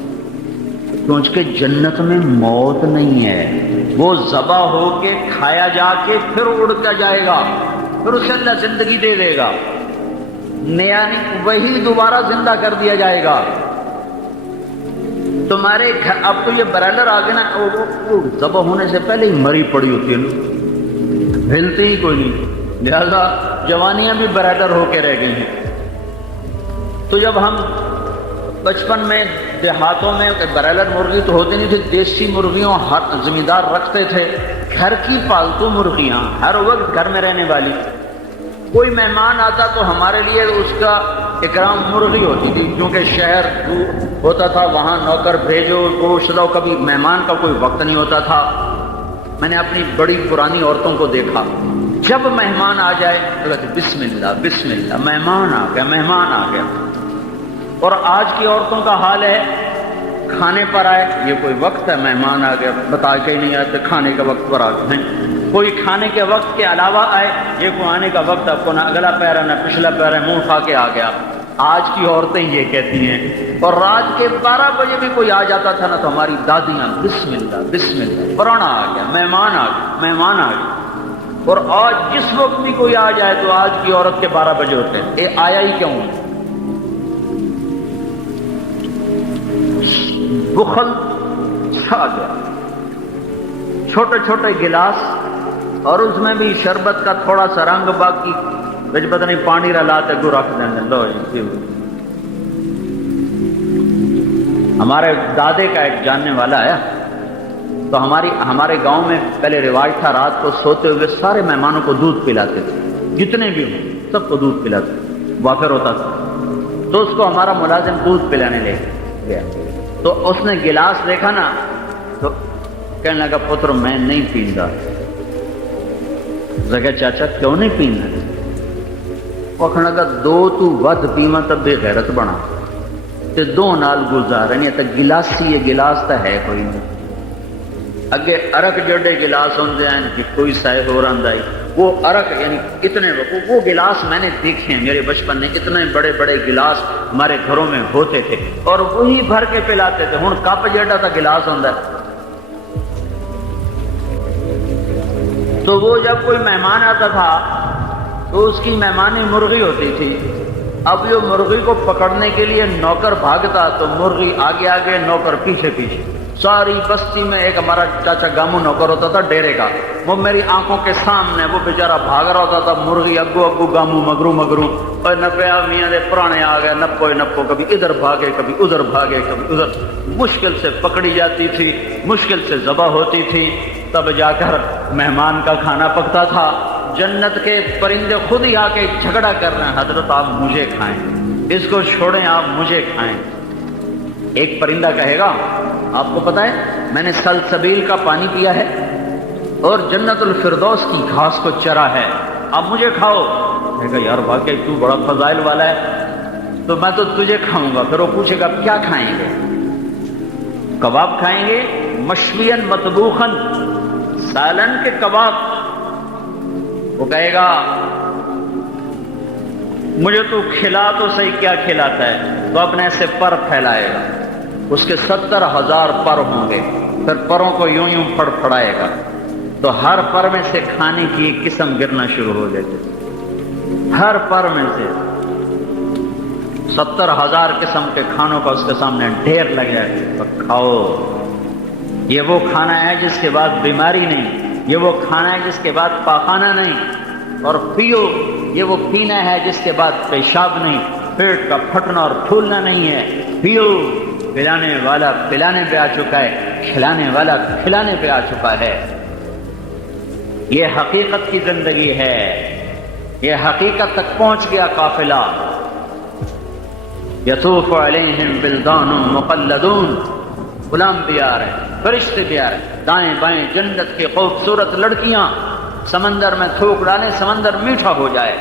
کیونکہ جنت میں موت نہیں ہے، وہ ذبح ہو کے کھایا جا کے پھر اڑ کے جائے گا، پھر اسے اللہ زندگی دے دے گا، یعنی وہی دوبارہ زندہ کر دیا جائے گا۔ تمہارے گھر اب تو یہ برائلر آ گئے نا، وہ ذبح ہونے سے پہلے ہی مری پڑی ہوتی ہے نا، ہلتی ہی کوئی نہیں، لہذا جوانیاں بھی برائلر ہو کے رہ گئی ہیں۔ تو جب ہم بچپن میں دیہاتوں میں برائلر مرغی تو ہوتی نہیں تھی، دیسی مرغیوں ہر زمیندار رکھتے تھے، گھر کی پالتو مرغیاں ہر وقت گھر میں رہنے والی، کوئی مہمان آتا تو ہمارے لیے اس کا اکرام مرغی ہوتی تھی، کیونکہ شہر ہوتا تھا، وہاں نوکر بھیجو گوشت لاؤ، کبھی مہمان کا کوئی وقت نہیں ہوتا تھا۔ میں نے اپنی بڑی پرانی عورتوں کو دیکھا، جب مہمان آ جائے تو کہتے بسم اللہ بسم اللہ، مہمان آ گیا مہمان آ گیا۔ اور آج کی عورتوں کا حال ہے، کھانے پر آئے، یہ کوئی وقت ہے مہمان آ گیا، بتا کے نہیں آتے کھانے کا وقت پر آتے ہیں، کوئی کھانے کے وقت کے علاوہ آئے، یہ کوئی آنے کا وقت آپ کو نہ اگلا پیر ہے نہ پچھلا پیر ہے، منہ کھا کے آ گیا۔ آج کی عورتیں یہ کہتی ہیں، اور رات کے 12 بجے بھی کوئی آ جاتا تھا نا تو ہماری دادیاں بسم اللہ، پرانا آ گیا مہمان آ گیا مہمان آ گیا۔ اور آج جس وقت بھی کوئی آ جائے تو آج کی عورت کے 12 بجے ہوتے ہیں، یہ آیا ہی کیوں؟ بخل چھا گیا، چھوٹے چھوٹے گلاس، اور اس میں بھی شربت کا تھوڑا سا رنگ باقی، بچ پتہ نہیں پانی رلاتے گو رکھ دیں، لو جی۔ ہمارے دادے کا ایک جاننے والا ہے، تو ہمارے گاؤں میں پہلے رواج تھا، رات کو سوتے ہوئے سارے مہمانوں کو دودھ پلاتے تھے، جتنے بھی ہوں سب کو دودھ پلاتے، وافر ہوتا تھا۔ تو اس کو ہمارا ملازم دودھ پلانے لے گیا، تو اس نے گلاس دیکھا نا تو کہنے لگا پتر میں نہیں پیندا۔ کہا چاچا کیوں نہیں پینا؟ وہ کہنے لگا دو تو ود پیواں تو بے غیرت بنا، تے دو نال گزارا نہیں، تے گلاسی یہ گلاس تو ہے کوئی نہیں۔ اگے عرق جڑے گلاس ہوندے ہیں کہ کوئی سائے ہو رہا ہے، وہ عرق یعنی اتنے وہ گلاس میں نے دیکھے ہیں، میرے بچپن میں اتنے بڑے بڑے گلاس ہمارے گھروں میں ہوتے تھے، اور وہی بھر کے پلاتے تھے۔ ہن کپ جڑا تا گلاس ہوندا ہے، تو وہ جب کوئی مہمان آتا تھا تو اس کی مہمانی مرغی ہوتی تھی۔ اب جو مرغی کو پکڑنے کے لیے نوکر بھاگتا تو مرغی آگے آگے نوکر پیچھے پیچھے، ساری بستی میں ایک ہمارا چاچا گامو نوکر ہوتا تھا ڈیرے کا، وہ میری آنکھوں کے سامنے وہ بیچارہ بھاگ رہا ہوتا تھا، مرغی اگو اگو گامو مگرو مگرو، اور نپیا میاں دے پرانے آ گئے، نپو کبھی ادھر بھاگے کبھی ادھر بھاگے کبھی ادھر، مشکل سے پکڑی جاتی تھی، مشکل سے ذبح ہوتی تھی، تب جا کر مہمان کا کھانا پکتا تھا۔ جنت کے پرندے خود ہی آ کے جھگڑا کر رہے ہیں، حضرت آپ مجھے کھائیں، اس کو چھوڑیں آپ مجھے کھائیں۔ ایک پرندہ کہے گا آپ کو پتہ ہے میں نے سلسبیل کا پانی پیا ہے اور جنت الفردوس کی گھاس کو چرا ہے، آپ مجھے کھاؤ۔ کہے گا یار واقعی تو بڑا فضائل والا ہے، تو میں تو تجھے کھاؤں گا۔ پھر وہ پوچھے گا کیا کھائیں گے؟ کباب کھائیں گے، مشوین مطبوخن، سالن کے کباب؟ وہ کہے گا مجھے تو کھلا تو صحیح، کیا کھلاتا ہے؟ تو اپنے سے پر پھیلائے گا، اس کے 70,000 پر ہوں گے، پھر پروں کو یوں یوں پھڑ پھڑائے گا تو ہر پر میں سے کھانے کی ایک قسم گرنا شروع ہو جائے گی، ہر پر میں سے 70,000 قسم کے کھانوں کا اس کے سامنے ڈھیر لگ جائے تو کھاؤ۔ یہ وہ کھانا ہے جس کے بعد بیماری نہیں، یہ وہ کھانا ہے جس کے بعد پاخانہ نہیں، اور پیو، یہ وہ پینا ہے جس کے بعد پیشاب نہیں، پیٹ کا پھٹنا اور پھولنا نہیں ہے۔ پیو، پلانے والا پلانے پہ آ چکا ہے، کھلانے والا کھلانے پہ آ چکا ہے۔ یہ حقیقت کی زندگی ہے، یہ حقیقت تک پہنچ گیا قافلہ۔ یطوف علیہم ولدان مخلدون، غلام بھی آ رہے ہیں، فرشتے بھی آ رہے ہیں، دائیں بائیں جنت کی خوبصورت لڑکیاں، سمندر میں تھوک ڈالیں سمندر میٹھا ہو جائے۔